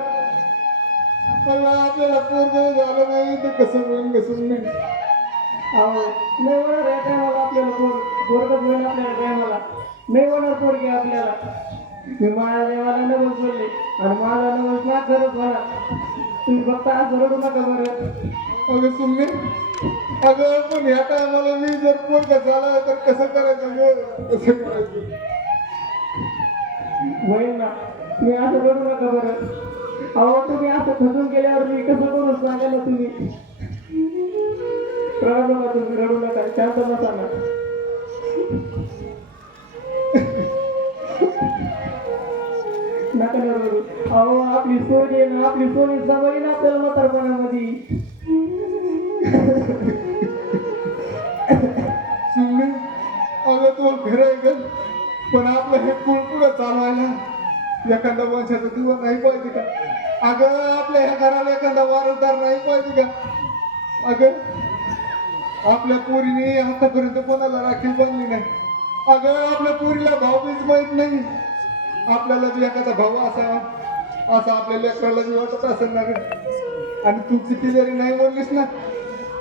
मला आपल्याला पोरग झालं नाही तर कसं होईल ग सुमने अहो नाही होणार या टायमाला आपल्याला पोरगच होईल आपल्याला टायमाला नाही होणार पोरगी आपल्याला. मी माझ्या देवाला नवस बोलले आणि माझा नवस ना खरंच होणार. तुम्ही फक्त असं रडू नका बरं. अगं सुमने अगं पण ह्या टायमाला मी जर पोरग झाला तर कसं करायचं ग कसं करायचं होईल ना तुम्ही असं रडू नका बरं. अहो तुम्ही असं खचून गेल्यावर मी कसं करून सांगा ना तुम्ही. रडू नका तुम्ही रडू नका शांत बसा ना. नका रडू. अहो आपली सोनी आहे ना आपली सोनी सवयी ना आपल्याला म्हातारपणामध्ये. सुमने अगं तो खरं आहे ग पण आपलं हे कुळ पुढं चालवायला एखादा वंशाचा दिवा नाही पाहिजे का अगं आपल्या ह्या घराला एखादा वारसदार नाही पाहिजे का अगं आपल्या पोरीने आतापर्यंत कोणाला राखील बांधली नाही अगं आपल्या पोरीला भाऊबीज माहित नाही आपल्याला बी एखादा भाऊ असावा असं आपल्या लेकराला बी वाटत असेल ना ग आणि तू किती जरी नाही म्हणलीस ना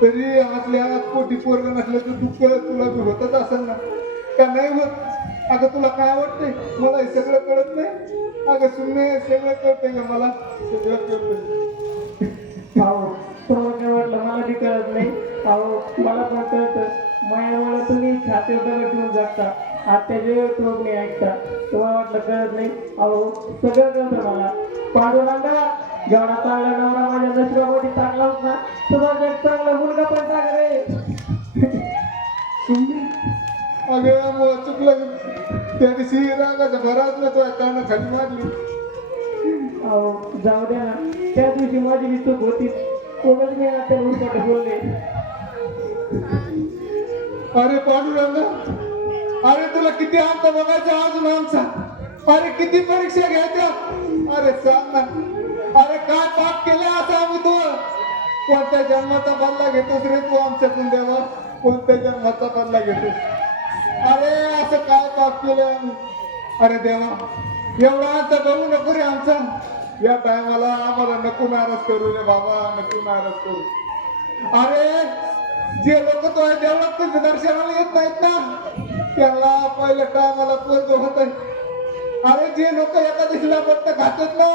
तरी आपल्या पोटी पोरग नसलं तर दुःख तुला बी होतच असेल ना का नाही होत अगं तुला काय वाटतंय मला हे सगळं कळत नाही अगं सुमने सगळं कळतंय का मला सगळं कळतंय अहो तुम्हाला काय वाटलं मला बी कळत नाही. अहो मला पण कळतं मायामुळे तुम्ही छाती वगैरे ठेवून जगता आत्याचे टोक नाही ऐकता. तुम्हाला वाटलं कळत नाही. अहो सगळं कळतं मला. पांडुरंगा जेवढा चांगला नवरा माझ्या नशिबापोटी चांगला होता तुझा जग चांगला मुलगा पण चांगला रे. सुमने अगं मग चुकलं त्या दिवशी रागाच्या भरात ना तुझ्या काना खाली मारली. अहो जाऊ द्या ना, त्या दिवशी माझी मी चूक होती, कोणाच मी आता उलट बोलले. अरे पांडुरंगा, अरे तुला किती अंत बघायचा अजून आमचा. अरे किती परीक्षा घ्यायच्या. अरे सांग ना, अरे काय पाप केलं असं आम्ही तू. कोणत्या जन्माचा बदला घेतोस रे तू आमच्याकडून देवा, कोणत्या जन्माचा बदला घेतोस. अरे असं काय पाप केलं आम्ही. अरे देवा, एवढा अंत बघू नको रे आमचा. या टायमाला आम्हाला नको नाराज करू रे बाबा, नको नाराज करू. अरे जे लोक तो देवळात दर्शनाला येत नाहीत ना, त्याला पहिल्या टायमाला पोरग होत. अरे जे लोक एकादशीला पट्ट खातात ना,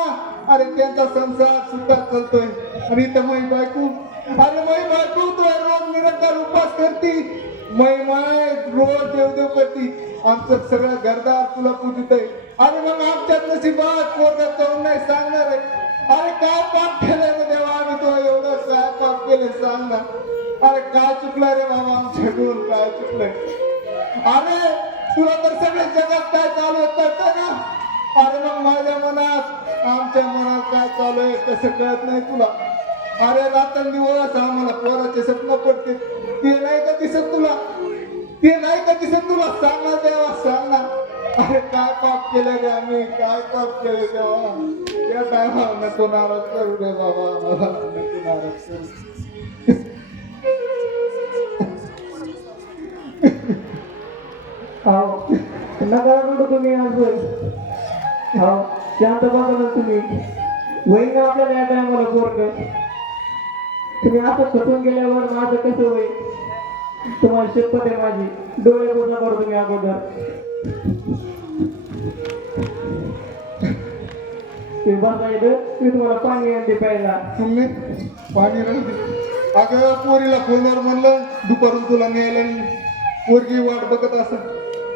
अरे त्यांचा संसार सुखात चालतोय. आणि इथं मै बायको, अरे मै बायको तू रोज निरंतर उपास करती, मै माय रोज देवदेव करती. आमचं सगळं घरदार तुला पूजित आहे. अरे मग आमच्यात नशिबात पोरगा जाऊन नाही सांगणार आहे. अरे काय पाप केलंय रे देवा आम्ही तो, एवढं काय पाप केलंय सांग ना. अरे काय चुकलंय रे बाबा आमच्याकडून, काय चुकलंय. अरे तुला तर सगळे जगात काय चालू आहे कळतं ना. अरे मग माझ्या मनात, आमच्या मनात काय चालू आहे तसं कळत नाही तुला. अरे रात्रंदिवस आम्हाला पोराचे स्वप्न पडते, ते नाही का दिसत तुला, ते नाही का दिसत तुला. सांग ना देवा, सांग ना. अरे काय पाप केलं रे आम्ही, काय पाप केलं देवा. या टायमाला नको नाराज करू रे बाबा, मला नको नाराज करू. अहो नका रडू तुम्ही आज. अहो शांत बघा ना तुम्ही, होईल ना आपल्याला या टायमाला पोरग. तुम्ही असं खचून गेल्यावर माझं कसं होईल. तुम्हाला शपथ आहे माझी, डोळे पूर्ण करू तुम्ही अगोदर. तुम्ही बसायचं, मी तुम्हाला पाणी आणते प्यायला. तुम्ही पाणी राहू दे. अगं पोरीला फोनवर म्हणलं दुपारून तुला न्यायला नाही, पोरगी वाट बघत असत.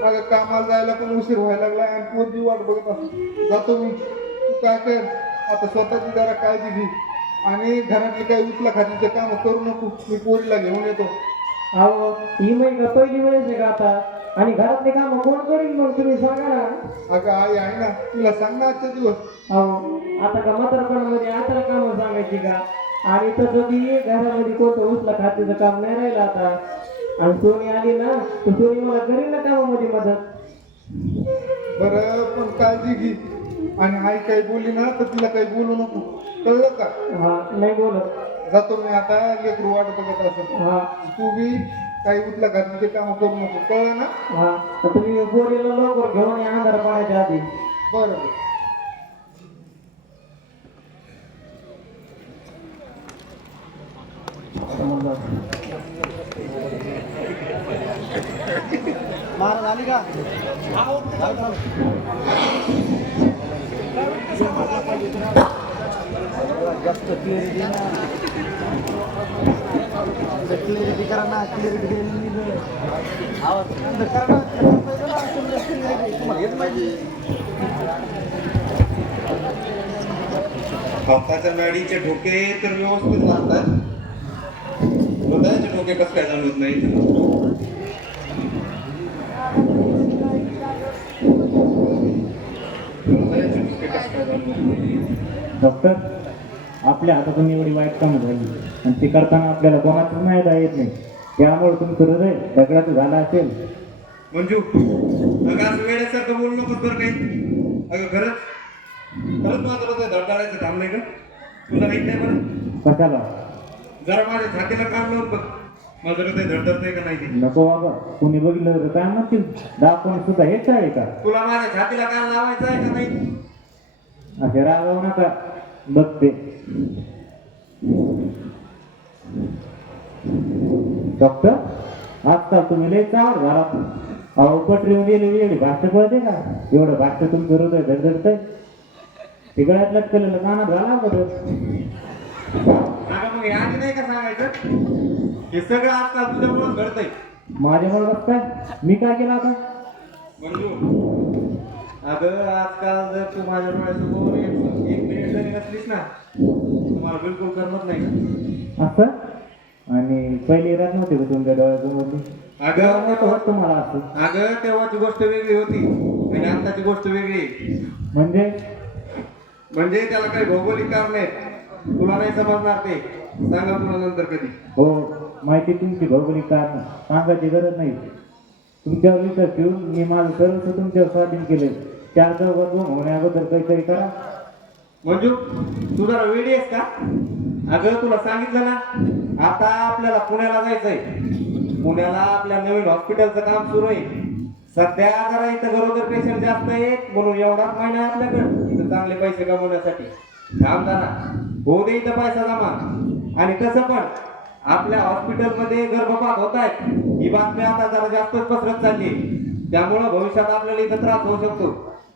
अगं कामाला जायला पण उशीर व्हायला लागला आणि पोरगी वाट बघत असत. जातो मी, तू काय कर आता, स्वतःची जरा काळजी घे आणि घरातली काही उचला खातीचे काम करू नको. मी पोरीला घेऊन येतो. अहो ही महिला पहिली वेळेस आहे का आता, आणि घरातले काम कोण करील मग तुम्ही सांगा ना. अगं आई आहे ना, तिला सांग ना आजचा दिवस. अहो आता का म्हातारपणामध्ये आता कामं सांगायची का. आणि तसं बी घरामध्ये कोणतं उचला खात्याचं काम नाही राहिलं आता. आणि सोनी आली ना तर सोनी मला करील ना कामामध्ये मदत. बरं पण काळजी घे. आणि आई काही बोलली ना तर तिला काही बोलू नको, कळलं का. हा नाही बोलत. जातो मी आता, लेकरू वाट बघत असत. हा तू बी काही उचला घातलीचे काम करू नको, कळलं ना. हा तर तुम्ही पोरीला लवकर घेऊन या अंधार पाण्याच्या आधी. बरं. हाताच्या नाडीचे ठोके तर व्यवस्थित लागतात, हृदयाचे ठोके कसं काय जाणवत नाही. डॉक्टर, आपल्या हातातून एवढी वाईट कामं झाली आणि ते करताना आपल्याला कोणाचंच माहिती येत नाही. त्यामुळे तुमचं हृदय दगडाचं झालं असेल. मंजू, अगं असं वेळेसारखं बोलू नको बरं काही. अगं खरंच खरंच माझं हृदय धडधडायचं थांबलंय का, तुला माहित नाही बरं. कशाला? जरा माझ्या छातीला काम लावून बघ, माझं हृदय धडधडतंय का नाही ते. नको बाबा, कोणी बघितलं तर काय म्हणतील, दाखवून सुद्धा हेच आहे का. तुला माझ्या छातीला काम लावायचं आहे का नाही. असे रागावू नका, बघते. डॉक्टर, आजकाल तुम्ही लय चावड घरात. अहो पटरीवर गेलेली एवढी भाष्य कळते का. एवढं भाष्य तुमचं हृदय धडधडतंय. ते गळ्यात लटकलेलं कानात घाला बरं. मग आधी नाही का सांगायचं, हे सगळं आजकाल तुझ्यामुळं घडतंय. माझ्यामुळे बघ काय, मी काय केलं आता. मंजू, अगं आजकाल जर तू माझ्या डोळ्यासमोर एक मिनिट जरी नसलीस ना, तुम्हाला बिलकुल करमत नाही. असं आणि पहिली रात नव्हती का तुमच्या डोळ्यासमोरली? अगं नव्हतं होत तुम्हाला असं? अगं तेव्हाची गोष्ट वेगळी होती आणि आताची गोष्ट वेगळी आहे. म्हणजे त्याला काही भौगोलिक कारण आहेत, तुला नाही समजणार ते. सांगा तुला नंतर कधी. हो, माहिती तुमची भौगोलिक कारण सांगायची गरज नाही. तुमच्यावर विचार ठेवून मी माझं सर्वस्व तुमच्यावर स्वाधीन केले. 4 चौघात होण्याबद्दल काहीतरी करा. मंजू तू जरा वेळी आहेस का? अगं तुला सांगितलं ना, आता आपल्याला पुण्याला जायचंय. पुण्याला आपल्या नवीन हॉस्पिटलचं काम सुरू आहे. सध्या जरा इथं गरोदर पेशंट जास्त आहेत म्हणून एवढाच महिना आहे आपल्याकडे इथं चांगले पैसे कमवण्यासाठी. थांब जरा, होऊ दे इथं पैसा जमा. आणि तसं पण आपल्या हॉस्पिटलमध्ये गर्भपात होत आहेत, ही बातमी आता जरा जास्तच पसरत चालली. त्यामुळं भविष्यात आपल्याला इथं त्रास होऊ शकतो.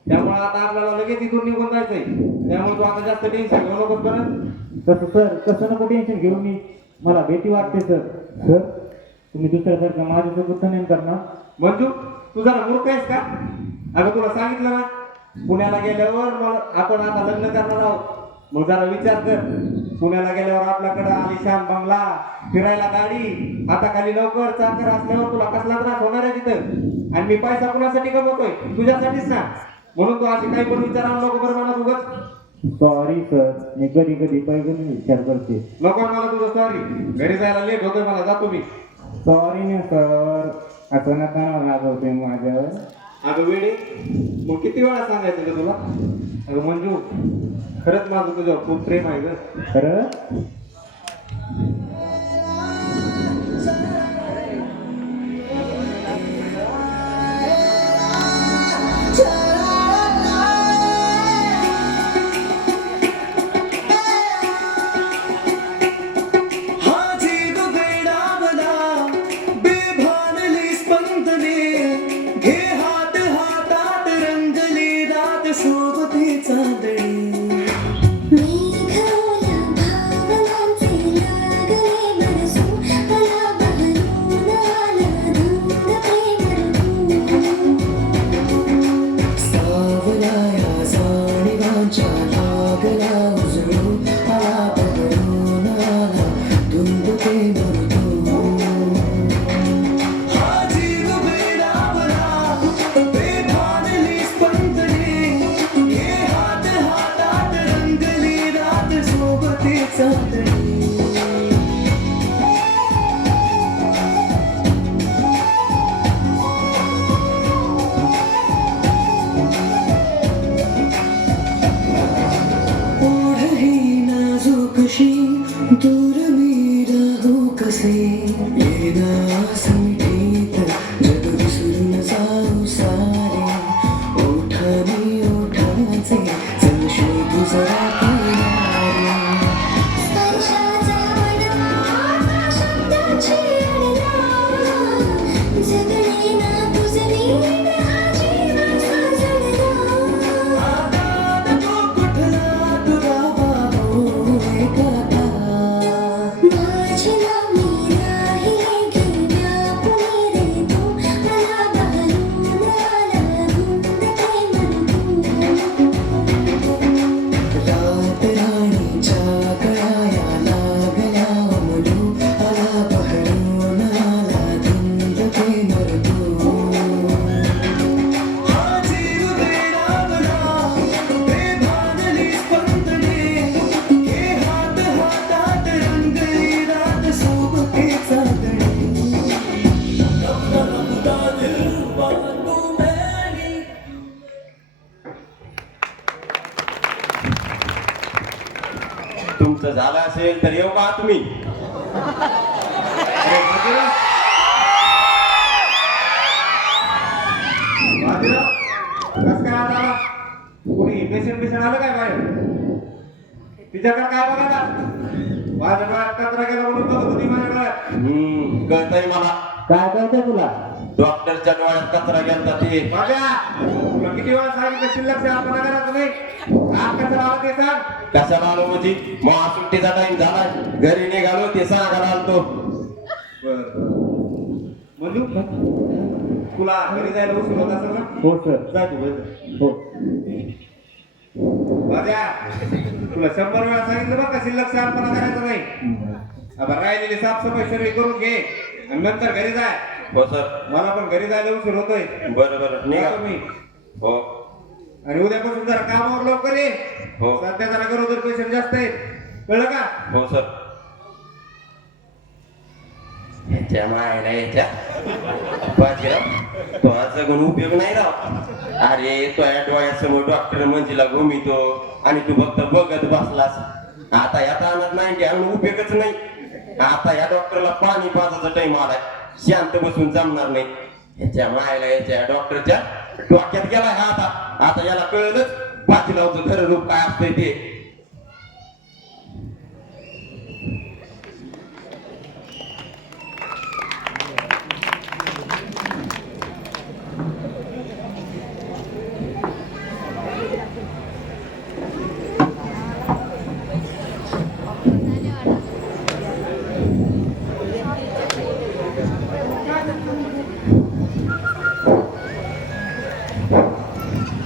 त्यामुळे आता आपल्याला लगेच इथून निघून जायचंय. त्यामुळे तू आता जास्त टेन्शन घेऊ नकोस बरं. तसं सर, कसं नको टेन्शन घेऊ मी. मला भीती वाटते सर. सर तुम्ही दुसऱ्यासारखं माझ्यासोबत तर नाही करणार? मंजू तू जरा मूर्ख आहेस का? अगं तुला सांगितलं ना, पुण्याला गेल्यावर आपण आता लग्न करणार आहोत. मग जरा विचार कर, पुण्याला गेल्यावर आपल्याकडे आलिशान बंगला, फिरायला गाडी, हाताखाली नोकर चाकर असल्यावर तुला कसला त्रास होणार आहे तिथं? आणि मी पैसा कुणासाठी कमवतोय? तुझ्यासाठीच ना. म्हणून तू असे काही पण विचार आणू नको बरं मला उगाच. सॉरी सर, मी कधी कधी पैसे विचार करते. नको मला तुझं सॉरी. घरी जायला लेट होतोय मला, जातो मी. सॉरी ना सर, असं नका रागवते माझ्यावर. अगं वेळे, मग किती वेळा सांगायचं का तुला? अगं मंजू, खरंच माझं तुझ्यावर खूप प्रेम आहे ग. खरं? तुमचं झालं असेल तर येऊ का तुम्ही? कोणी पेशंट पेशंट आलं काय बाहेर? तिच्याकडे काय बघायला? माझ्या डोळ्यात कचरा गेला म्हणून बघत होती माझ्या डोळ्यात. कळतंय मला. काय कळतंय तुला? डॉक्टरच्या डोळ्यात कचरा गेलता ते. माझ्या तुला किती वेळा सांगितलं शिल्लक से आपण करायचं नाही. आज कसं आलं ते सांग. कशाला आलो म्हणजे? मग सुट्टीचा टाइम झालाय, घरी निघालो ते सांगायला आलतो. मंजू तुला घरी जायला उशीर होत असेल ना? हो सर. जा तू घरी. हो. माझ्या तुला 100 वेळा सांगितलं बरं का शिल्लक शहाणपणा करायचं नाही. आता राहिलेली साफसफाई सगळी करून घे आणि नंतर घरी जाय. हो सर. मला पण घरी जायला उशीर होतोय. बरं बरं निघा. जातो मी. हो आणि उद्यापासून जरा कामावर लवकर ये. हो. सध्या जरा गरोदर पेशंट जास्त आहेत, कळलं का? हो सर. ह्याच्या मायला याच्या बाजीराव तो आज जगून उपयोग नाही राव. अरे तो या डोळ्यासमोर डॉक्टर मंजीला घुमितो आणि तू फक्त बघत बसलास. आता या तानात 90 आणून उपयोगच नाही. आता या डॉक्टरला पाणी पाजायचा टाइम आलाय. शांत बसून जमणार नाही. ह्याच्या मायला याच्या डॉक्टरच्या डोक्यात गेलाय हा आता. आता याला कळलंच बाजीरावचं खरं रूप काय असतंय ते.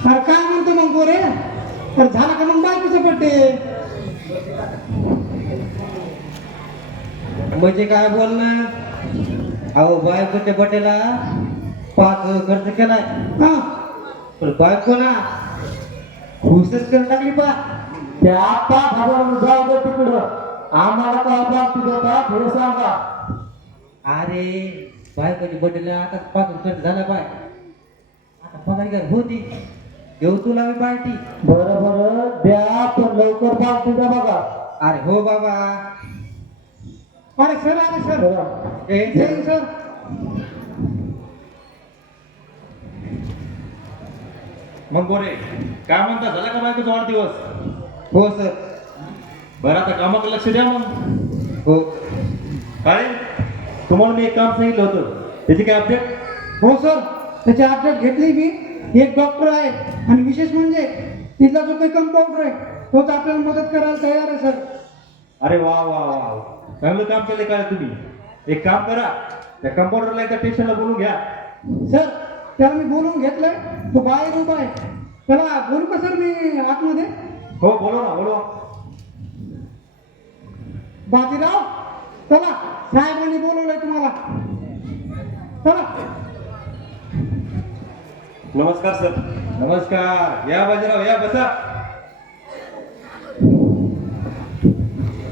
अरे काय म्हणतो मग पोरे? अरे झाला का मग बायकोचं बड्डे? म्हणजे काय बोलणं? अहो बायकोच्या बड्डेला 5 खर्च केलाय. हा पण बायको ना खुशच करून टाकली पा. त्या 5,000 जाऊ दे तिकडं. आम्हाला काय बाबती देतात हे सांगा. अरे बायकोच्या बड्डेला आता 5 खर्च झाला पाय. आता पगार घर होती देऊ तुला मी पार्टी. बरं बरं द्या पण लवकर पार्टी द्या बघा. अरे हो बाबा. अरे सर अरे सर सर मग बोरे काय म्हणता, झाला का बायकोचा वाढदिवस? हो सर. बरं आता कामाकडे लक्ष द्या मग. हो काय तुम्हाला मी एक काम सांगितलं होतं, त्याची काय अपडेट? हो सर त्याची अपडेट घेतली मी. एक डॉक्टर आहे आणि विशेष म्हणजे तिथला जो काही कंपाऊंडर आहे तोच आपल्याला मदत करायला तयार आहे सर. अरे वा वा वा, चांगलं काम केलं काय तुम्ही. एक काम करा, त्या कंपाऊंडरला एका स्टेशनला बोलून घ्या. सर त्याला मी बोलून घेतलंय. तो बाहेर उभा आहे. त्याला बोलू का सर मी आतमध्ये? हो बोलवा ना बोलवा. बाजीराव चला साहेबांनी बोलवलंय तुम्हाला. चला. नमस्कार सर. नमस्कार. या बाजीराव या, बसा.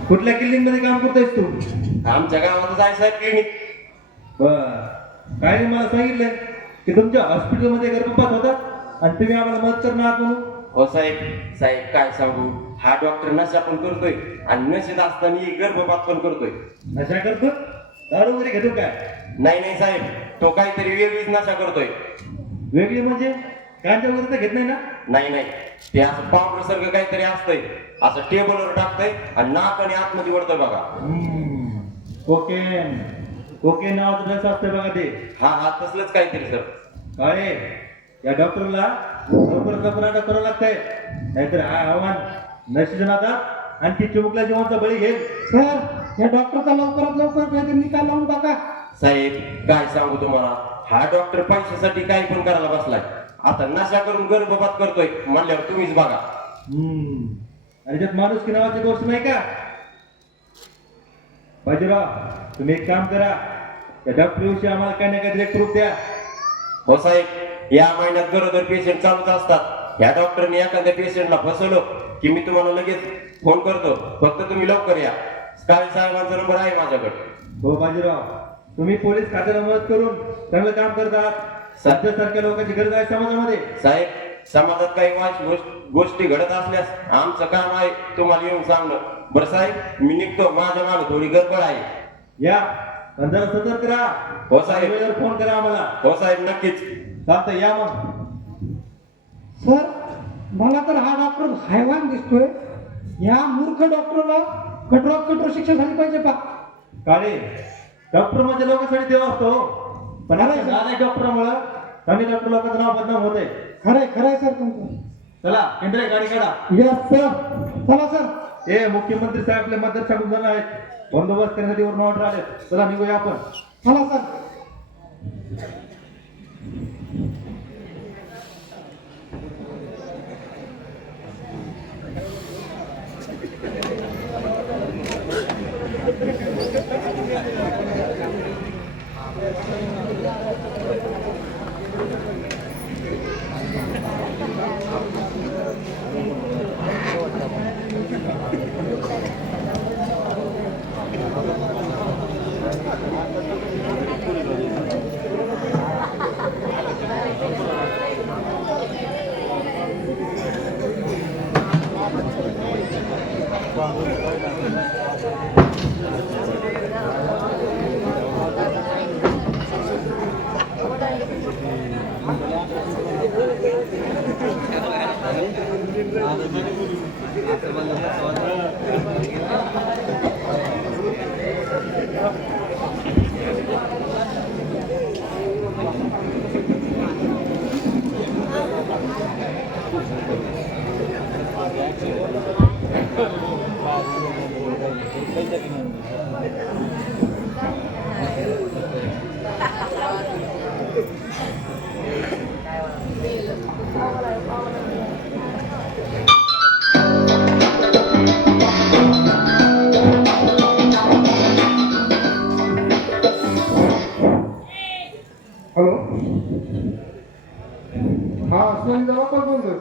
कुठल्या क्लिनिक मध्ये काम करतोयस तू? आमच्या गावातच आहे साहेब क्लिनिक. बर काय नाही, मला सांगितलंय की तुमच्या हॉस्पिटलमध्ये गर्भपात होतात आणि तुम्ही आम्हाला मदत करणार आहात म्हणून. हो साहेब. साहेब काय सांगू, हा डॉक्टर नशा पण करतोय आणि नशेत असताना गर्भपात पण करतोय. नशा करतो? दारू वगैरे घेतो काय? नाही नाही साहेब, तो काहीतरी वेगळीच नशा करतोय. वेगळी म्हणजे गांजा वगैरे तर घेत नाही ना? नाही नाही, ते असं पावडर सारखं काहीतरी असतंय. असं टेबलवर टाकतंय आणि नाक आणि आतमध्ये वळतोय बघा. कोकेन. कोकेन नावाचं ड्रग्स असतंय बघा ते. हा हा तसलंच काहीतरी सर. काय या डॉक्टरला लवकरात लवकर अटक करावं लागतंय, नाहीतर हा आव्हान नशीच्या नादात आणखी चिमुकल्या जीवांचा बळी घेईल. सर या डॉक्टरचा लवकरात लवकर काहीतरी निकाल लावून टाका. साहेब काय सांगू तुम्हाला, हा डॉक्टर पैशासाठी काही पण करायला बसलाय. आता नशा करून गर्भपात करतोय म्हणल्यावर तुम्हीच बघा. आणि त्यात माणूस की नावाची गोष्ट नाही का? बाजीराव तुम्ही एक काम करा, त्या डॉक्टर विषयी आम्हाला काही ना काही प्रूफ द्या. हो साहेब, या महिन्यात गरोदर पेशंट चालूच असतात. या डॉक्टरने एखाद्या पेशंटला फसवलं की मी तुम्हाला लगेच फोन करतो, फक्त तुम्ही लवकर या. काळे साहेबांचा नंबर आहे माझ्याकडे. हो बाजीराव, तुम्ही पोलीस खात्याला मदत करून चांगलं काम करतात. सध्यासारख्या लोकांची गरज आहे समाजामध्ये. साहेब समाजात काही वाईट गोष्टी घडत असल्यास आमचं काम आहे तुम्हाला येऊन सांगणं. बरं साहेब मी निघतो, माझ्या मागे थोडी गडबड आहे. या पण जरा सतर्क राहा. हो साहेब. वेळेवर फोन करा आम्हाला. हो साहेब नक्कीच. चालतं, या मग. सर मला तर हा डॉक्टर हैवान दिसतोय. या मूर्ख डॉक्टरला कठोरात कठोर शिक्षा झाली पाहिजे पा. काळे डॉक्टर म्हणजे लोकांसाठी देव असतो, पण आता डॉक्टरमुळं कमी डॉक्टर लोकांचं नाव बदनाम होत आहे. खरंय सर तुमचं. चला केंद्रीय गाडी काढा. Yes sir. चला सर. हे मुख्यमंत्री साहेब आपल्या मतदारसंघातून जाणार आहेत, बंदोबस्त करण्यासाठी वरून ऑर्डर आले. चला निघूया आपण. चला सर. हॅलो हा सोनीचा बाप्पा बोलतोय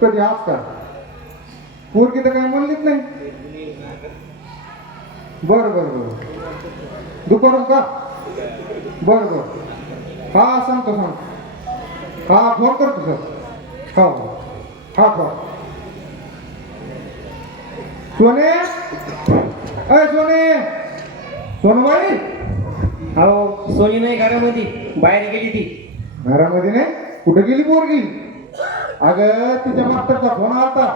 कधी आज का पोरगी तर काय म्हणलीच नाही बरं बरं बरं दुपारून का बरं बरं हा सांगतो हा फोन करतो सर हो हा फोन सोने अय सोने सोनूबाई अहो सोनी नाही घरामध्ये बाहेर गेली ती घरामध्ये नाही कुठे गेली पोरगी अगं तिच्या मास्तरचा फोन आलता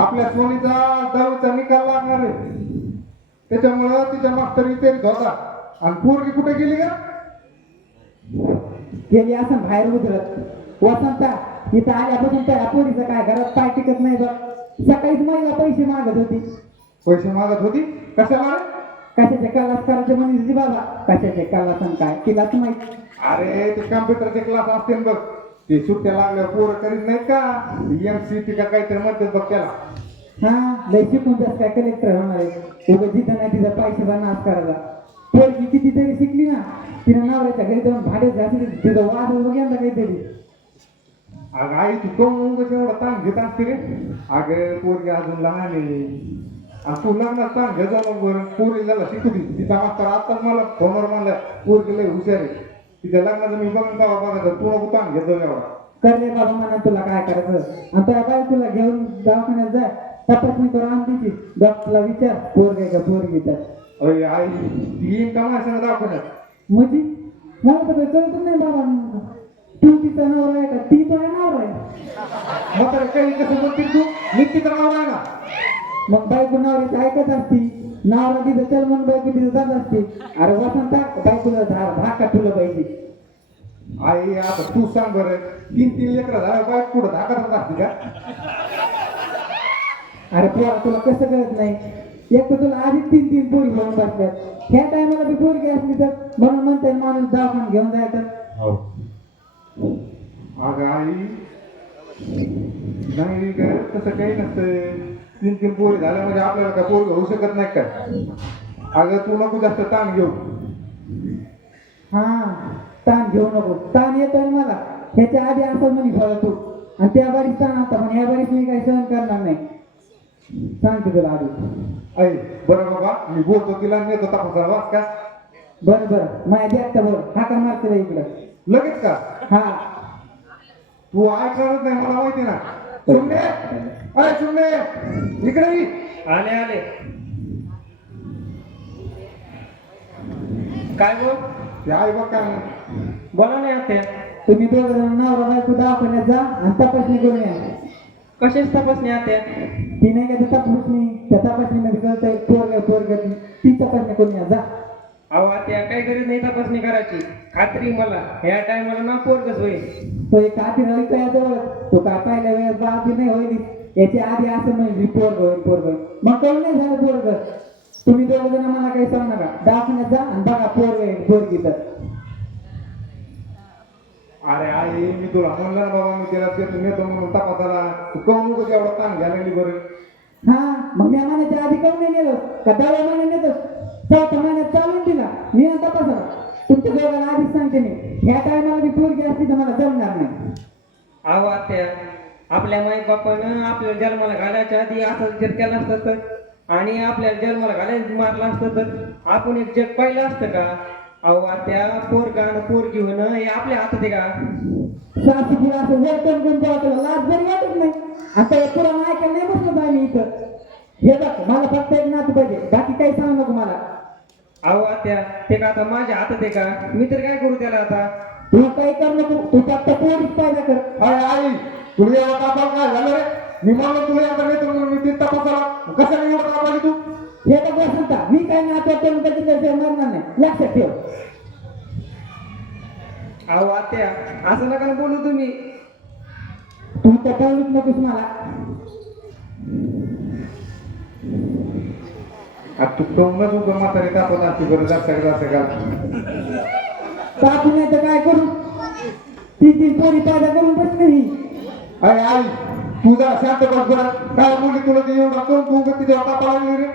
आपल्या सोनीचा दहावीचा निकाल लागणार आहे त्याच्यामुळं तिच्या मास्तर विचारित होता आणि पोरगी कुठे गेली का गेली असं बाहेर उतरत वसंता इथं आल्यापासून त्या पोरीचं काय घरात पाय टिकत नाही बघ सकाळीच महिला पैसे मागत होती पैसे मागत होती कशाला रे? कशाचे कलास करायचे म्हणत होती बाबा कशाचे कलास आणि काय तिलाच माहित अरे ते कम्प्युटरचे क्लास असते ना बघ ते सुट्ट्या लागल्या पोरं करीत नाहीत का MCT का काहीतरी म्हणतात बघ त्याला हा लय शिकून जास्त काय कलेक्टर होणार आहे उभं जिथं नाही तिथं पैशाचा नाश करायचा पोरगी कितीतरी शिकली ना तिनं नवऱ्याच्या घरी जाऊन भाडे जाते तिथं वाद वगैरे काहीतरी अगं आई तू करून एवढा ताण घेत असते रे अगं पोरगी अजून लहान आहे आणि तू लग्नात ताण घे जाऊ बरं पोरीला शिकू दे तिचा मास्तर आताच मला फोनवर म्हणलं पोरगी लय हुशार आहे तिच्या लग्नाचं मी बघून का बघायचं तू नको ताण घेत जाऊ एवढा कर रे बाबा म्हणा तुला काय करायचं आणि त्या बाई तुला घेऊन दवाखान्यात जा तपासणी करून आण तिची डॉक्टरला विचार पोरगी का पोरगी तर अरे आई ती येईन का माझ्या संग दाखवण्यात म्हणजे मला तर काही कळतच नाही बाबा तू तिचा नवरा आहे का ती तो नवरा आहे मग तर काही कसं म्हणतील तू मी तिचं नाव आहे ना मग बायको नवऱ्याचं ऐकत असती नवरा तिथं चल म्हणून बायको तिथं जात असते अरे वसंत बायकोला धाका तुला पाहिजे आई आता तू सांग बरं 3 लेकरं झालं बायक पुढं धाकत असते का अरे पोरा तुला कसं कळत नाही एक तर तुला आधीच 3 पोरी घेऊन बसल्यात ह्या टायमाला बी पोरगी असली तर म्हणून म्हणते माणूस दवाखान्यात घेऊन जायचं अगं आई नाही ग तसं काही नसतं 3 पोरी झाल्या म्हणजे आपल्याला काय पोरग होऊ शकत नाही काय अगं तू नको जास्त ताण घेऊ हा ताण घेऊ नको ताण येतोय मला ह्याच्या आधी असं म्हणे फळ तू आणि त्या बारीच ताण आता पण ह्या बारीच मी काही सहन करणार नाही सांगते तुला आधी आई बरं बाबा मी बोलतो तिला नेतो तपासा वाच का बरं बरं माझ्या द्या बरं हाका मारते इकडं लगेच का हा तू ऐकणारच नाही मला माहिती ना सुमने अरे सुमने इकडे ये. आले आले काय बोल ते आई बघ काय बोला नाही आता तुम्ही दोघं जण नवरा बायको दवाखान्यात जा आणि तपासणी करून या कशाच तपासणी आता ती नाही का त्या तपासणी त्या तपासणीमध्ये कळतंय पोरग ती तपासणी करून या जा अहो आता काही गरज नाही तपासणी करायची खात्री मला ह्या टायमाला ना पोरगच होईल तो एक आधी राहील का याजवळ तो काय पहिल्या वेळेस बाधी नाही होईल याच्या आधी असं म्हणजे पोरग मग कळून नाही झालं पोरग तुम्ही दोघं जण मला काही सांगू नका दवाखान्यात जा आणि बघा पोरगी तर अरे आई मी तुला म्हणलं ना बाबा मी त्याला देतो नेतो म्हणून तपासाला तू कहून नको एवढा ताण घ्यायला लागली बरं हा मग मी महिन्याच्या आधी करून नाही नेलो का 10व्या महिन्यात नेतो 4थ्या महिन्यात चालून दिला मी तपासा तुमच्या दोघांना आधीच सांगते मी ह्या टायमाला मी पोरगी असली तर मला जमणार नाही अहो आत्या आपल्या माई बापानं आपल्याला जन्माला घालायच्या आधी असं जर केलं असतं तर आणि आपल्याला जन्माला घालायला मारलं असतं तर आपण एक जग पाहिलं असतं का अहो आत्या पोरगा आणि पोरगी होणं हे आपल्या हातात आहे का सासू पुरा असं वर्तन करून तेव्हा तुला लाज जरी वाटत नाही आता पुराण ऐकायला नाही बसलो आम्ही इथं हे बघ मला फक्त एक नातं पाहिजे बाकी काही सांगू नको मला अहो आत्या ते का आता माझ्या हातात आहे का मी तर काय करू त्याला आता तू काही कर नको तू फक्त पोरीच पाहिजे कर. अरे आई तुला एवढा तापाल काय झालं रे? मी म्हणलो तुला आता नाही तर मी ते तपासाला कशाला एवढं तापाली तू? हे तर बसून का मी काय नाही आता करून त्याच्याशिवाय मरणार नाही लक्षात ठेव. अहो आत्या असं नका ना बोलू तुम्ही तू तर बोलूच नकोस मला. आता तू करूनच उभं म्हातारी तापत असते बरं जास्त का टाकू नाही तर काय करू 3 पोरी पैदा करून बसले ही. अरे आई तू जरा शांत बस बरं काय बोलली तुला ते एवढं करून तू गती जेव्हा तापा लागली रे?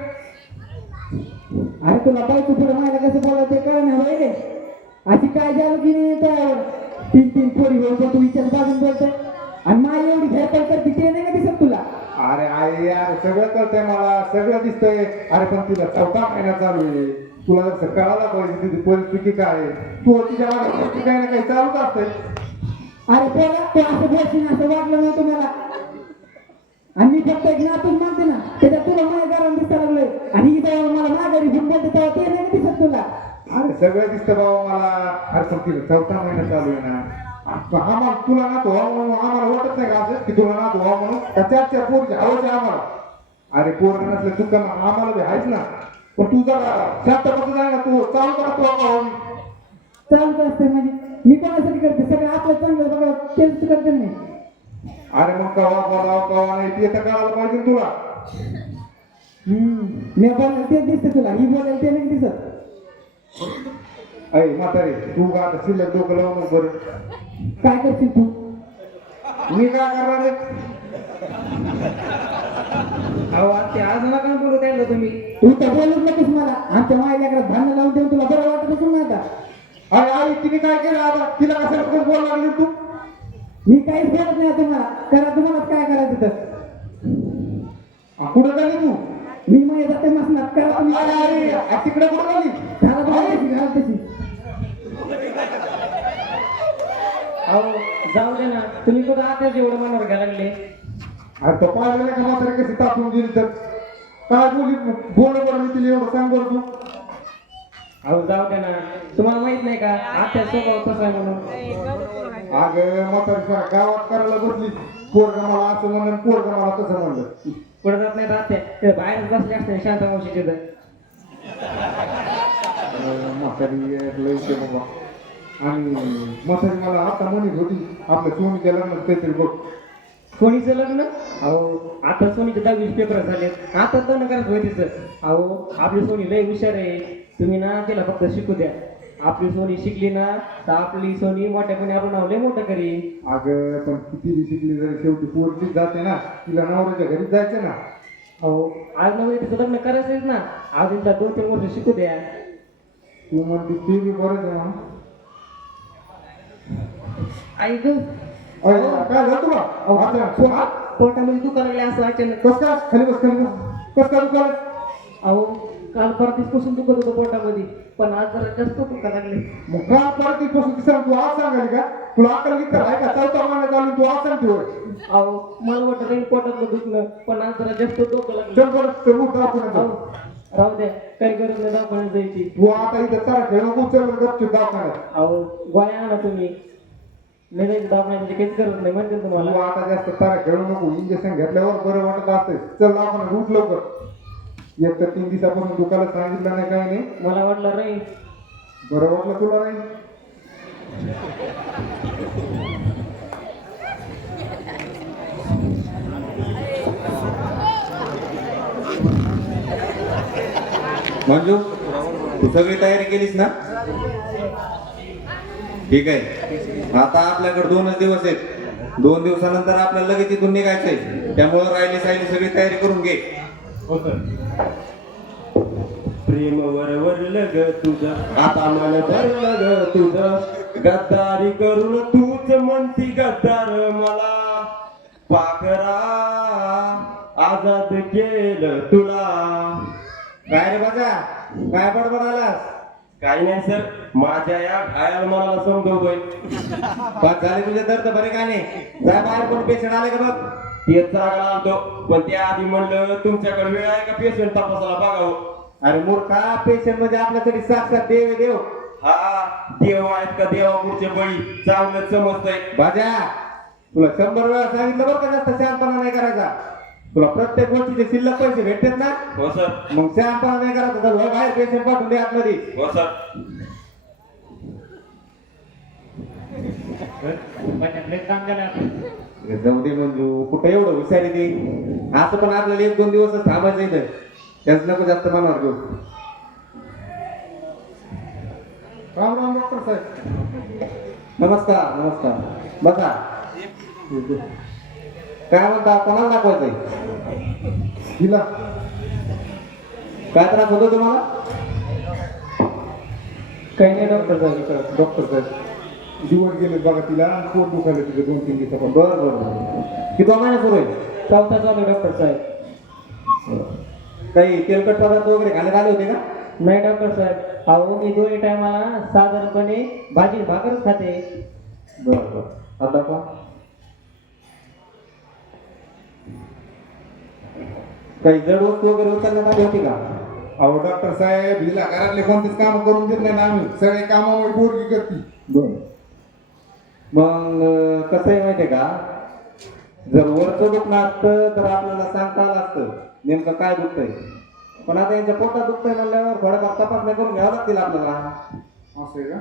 अरे तुला बायको पुढे मायला कसं बोलायचं ते कळ नाही रे. अशी काय झालं की नाही त्यावर 3 पोरी बोलतो तू विचार बाजून बोलतोय आणि माय एवढी झेपल करते ते नाही का दिसत तुला. अरे आई यार सगळं कळतंय मला सगळं दिसतंय. अरे पण तुला 4था महिना चालू आहे तुला जर कळायला पाहिजे तुझी परिस्थिती काय आहे. तू तिच्या काही ना काही चालूच असतंय. अरे बोला तू असं बोलशील असं वाटलं नाही तुम्हाला आणि मी फक्त एक नातूच मानते ना त्याच्यात तुला माझ्या घरात दिसायला लागलोय आणि ही जेव्हा मला माघारी घेऊन बोलते तेव्हा ते नाही का दिसत तुला. अरे सगळं दिसतं बाबा मला. अरे पण तिला 4था महिना चालू आहे ना आम्हाला तुला ना तो म्हणून आम्हाला वाटत नाही का असं की तुला ना तो म्हणून त्याच्या पोरची हवंच आहे आम्हाला. अरे पोर नसलं तू का आम्हाला बी आहेच ना पण तू जरा शांत कसं जाय ना तू चालू करा तू चालत असते म्हणजे मी कोणासाठी करते सगळं आपलं चांगलं बघा तेच करते नाही. अरे मग कवा बोलाव कवा नाही ते तर कळायला पाहिजे ना तुला. मी बोलायला तेच दिसते तुला ही बोलायला ते नाही दिसत. अय म्हातारे तू का आता शिल्लक डोकं लावून बरं काय करशील तू. मी काय करणार रे? अहो आत्या आज नका ना बोलू त्याला तुम्ही तू तर बोलूच नकोस मला आमच्या मायला भांडण लावून देऊन तुला बरं वाटत असेल ना आता. अरे आई तिने काय केलं आता तिला कशाला खूप बोल लागली तू? मी काहीच बोलत नाही तुम्हाला करा तुम्हाला काय करायचं तर. कुठं झाली तू? मी माझ्या जाते मसनात करा तुम्ही. अरे तिकडे कुठं झाली? घाला तुम्ही घाला तशी. अहो जाऊ दे ना तुम्ही कुठं आता जेवढं मनावर घ्यायला लागले. अरे तो पाहिलं नाही का म्हातारे कशी टाकून गेली तर काय बोली बोलणं बरं मी तिला एवढं सांग बरं तू. अहो जाऊ दे ना तुम्हाला माहित नाही का आत्या स्वभाव कसा आहे म्हणून. अगं म्हातारी सारा गावात करायला बसली पोरगा मला असं म्हणलं पोरगा मला तसं म्हणलं. पुढे जात नाही आत्या ते बाहेरच बसले असते शांत मावशीचे तर. म्हातारी लई ते बाबा आणि म्हातारी मला आता म्हणत होती आपल्या सोनीच्या लग्नात काहीतरी बघ. सोनीचं लग्न अहो आता सोनीचे 10वीचे पेपर झालेत आता लग्न करायचं होय तिचं. अहो आपली सोनी लय हुशार आहे तुम्ही ना तिला फक्त शिकू द्या. आपली सोनी शिकली ना तर आपली सोनी मोठ्यापणे आपलं नाव लय मोठं करीन. अगं पण किती शिकली जरी शेवटी पोरचीच जाते ना तिला नवऱ्याच्या घरीच जायचं ना. अहो आज नव्हे तिचं लग्न करायचंच ना आज तिला 2-3 वर्ष शिकू द्या. तू म्हणते ते बी बरंच आहे म्हणून. आई ग अरे काय झालं तुला? आता पोटामध्ये दुखा लागले असं अचानक. कस काय खाली बस कस काय दुकान? अहो काल परतीपासून दुखत होतं पोटामध्ये पण आज जरा जास्त दुखा लागले. मग का परत पासून तिसरा तू आज सांगाली का? तुला अकल विकर आहे का? 4था महिना चालू तू आज सांगते होय. अहो मला वाटतं काही पोटातलं दुखलं पण आज जरा जास्त डोकं लागलं. चल बरं चल उठ आपण अहो राहू द्या काही गरज नाही दवाखान्यात जायची. तू आता इथं तारा खेळ नको चल गपचूप दवाखान्यात. अहो गोळ्या आणा तुम्ही नाही जायचं दवाखान्याची काहीच गरज नाही म्हणते तुम्हाला. तू आता जास्त तारा खेळू नको इंजेक्शन घेतल्यावर बरं वाटत असते. चल दवाखान्यात उठ लवकर. एक तर 3 दिवसापासून दुखायला सांगितलं नाही काही नाही. मला वाटलं नाही बरं वाटलं तुला नाही? मंजू तू सगळी तयारी केलीस ना? ठीक आहे आता आपल्याकडे 2च दिवस आहेत. 2 दिवसानंतर आपल्याला लगेच इथून निघायचंय त्यामुळे राहिली सगळी तयारी करून घे. हो सर. प्रेम वरवरलं ग तुझं आता मन भरलं ग तुझं गद्दारी करून तूच म्हणती गद्दार मला पाखरा आजाद केलं तुला. काय रे बाजा काय बडबडालास? काही नाही सर माझ्या या घायाल मनाला समजवतोय. बस झाले तुझे दर्द बरे का नाही? जा बाहेर कोण पेशंट आले का बघ. तेच चांगला आणतो पण त्या आधी म्हणलं तुमच्याकडे वेळ आहे का पेशंट तपासायला बघावं. अरे मूर्खा, पेशंट म्हणजे आपल्यासाठी साक्षात देव आहे, देव. हा देव आहेत का देवापुढचे बळी चांगलं समजतंय. बाजा तुला 100 वेळा सांगितलं बरं का, जास्त शहाणपणा नाही करायचा. तुला प्रत्येक गोष्टीचे शिल्लक पैसे भेटतात ना, हो सर. मग शहाणपणा नाही करायचा. तर वळ बाहेर पेशंट पाठवून दे आतमध्ये. हो सर. काम झालं आपण. जाऊ दे मंजू, कुठं एवढं हुशारी दे. असं पण आपल्याला 1-2 दिवस थांबायचं इथं. त्याच नको जास्त मनावर घेऊ. राम राम डॉक्टर साहेब. नमस्कार नमस्कार. बसा. काय म्हणता, कोणाला दाखवायचंय? तिला काय त्रास होतो तुम्हाला? काही नाही डॉक्टर साहेब. डॉक्टर साहेब दिवस गेले बघा, तिला पोट दुखायला तिथे 2-3 दिवसापासून. बरं बरं. किती महिना सुरू आहे? 4था चालू डॉक्टर साहेब. काही तेलकट पदार्थ वगैरे खाण्यात आले होते का? नाही डॉक्टर साहेब, अहो मी 2 टायमाला साधारणपणे भाजी भाकरच खाते. बरं बरं. आता का काही जड वस्तू वगैरे उचलण्यात आली होती का? अहो डॉक्टर साहेब, हिला घरातले कोणतेच काम करून देत नाही ना आम्ही. सगळे कामामुळे पोरगी करते. बरं. मग कसं आहे माहितीये का, जर वरचं दुखणं असतं तर आपल्याला सांगता आलं असतं नेमकं काय दुखतंय. पण आता यांच्या पोटात दुखतंय म्हणल्यावर थोड्याफार तपासण्या करून घ्यावं लागतील आपल्याला. असं आहे का?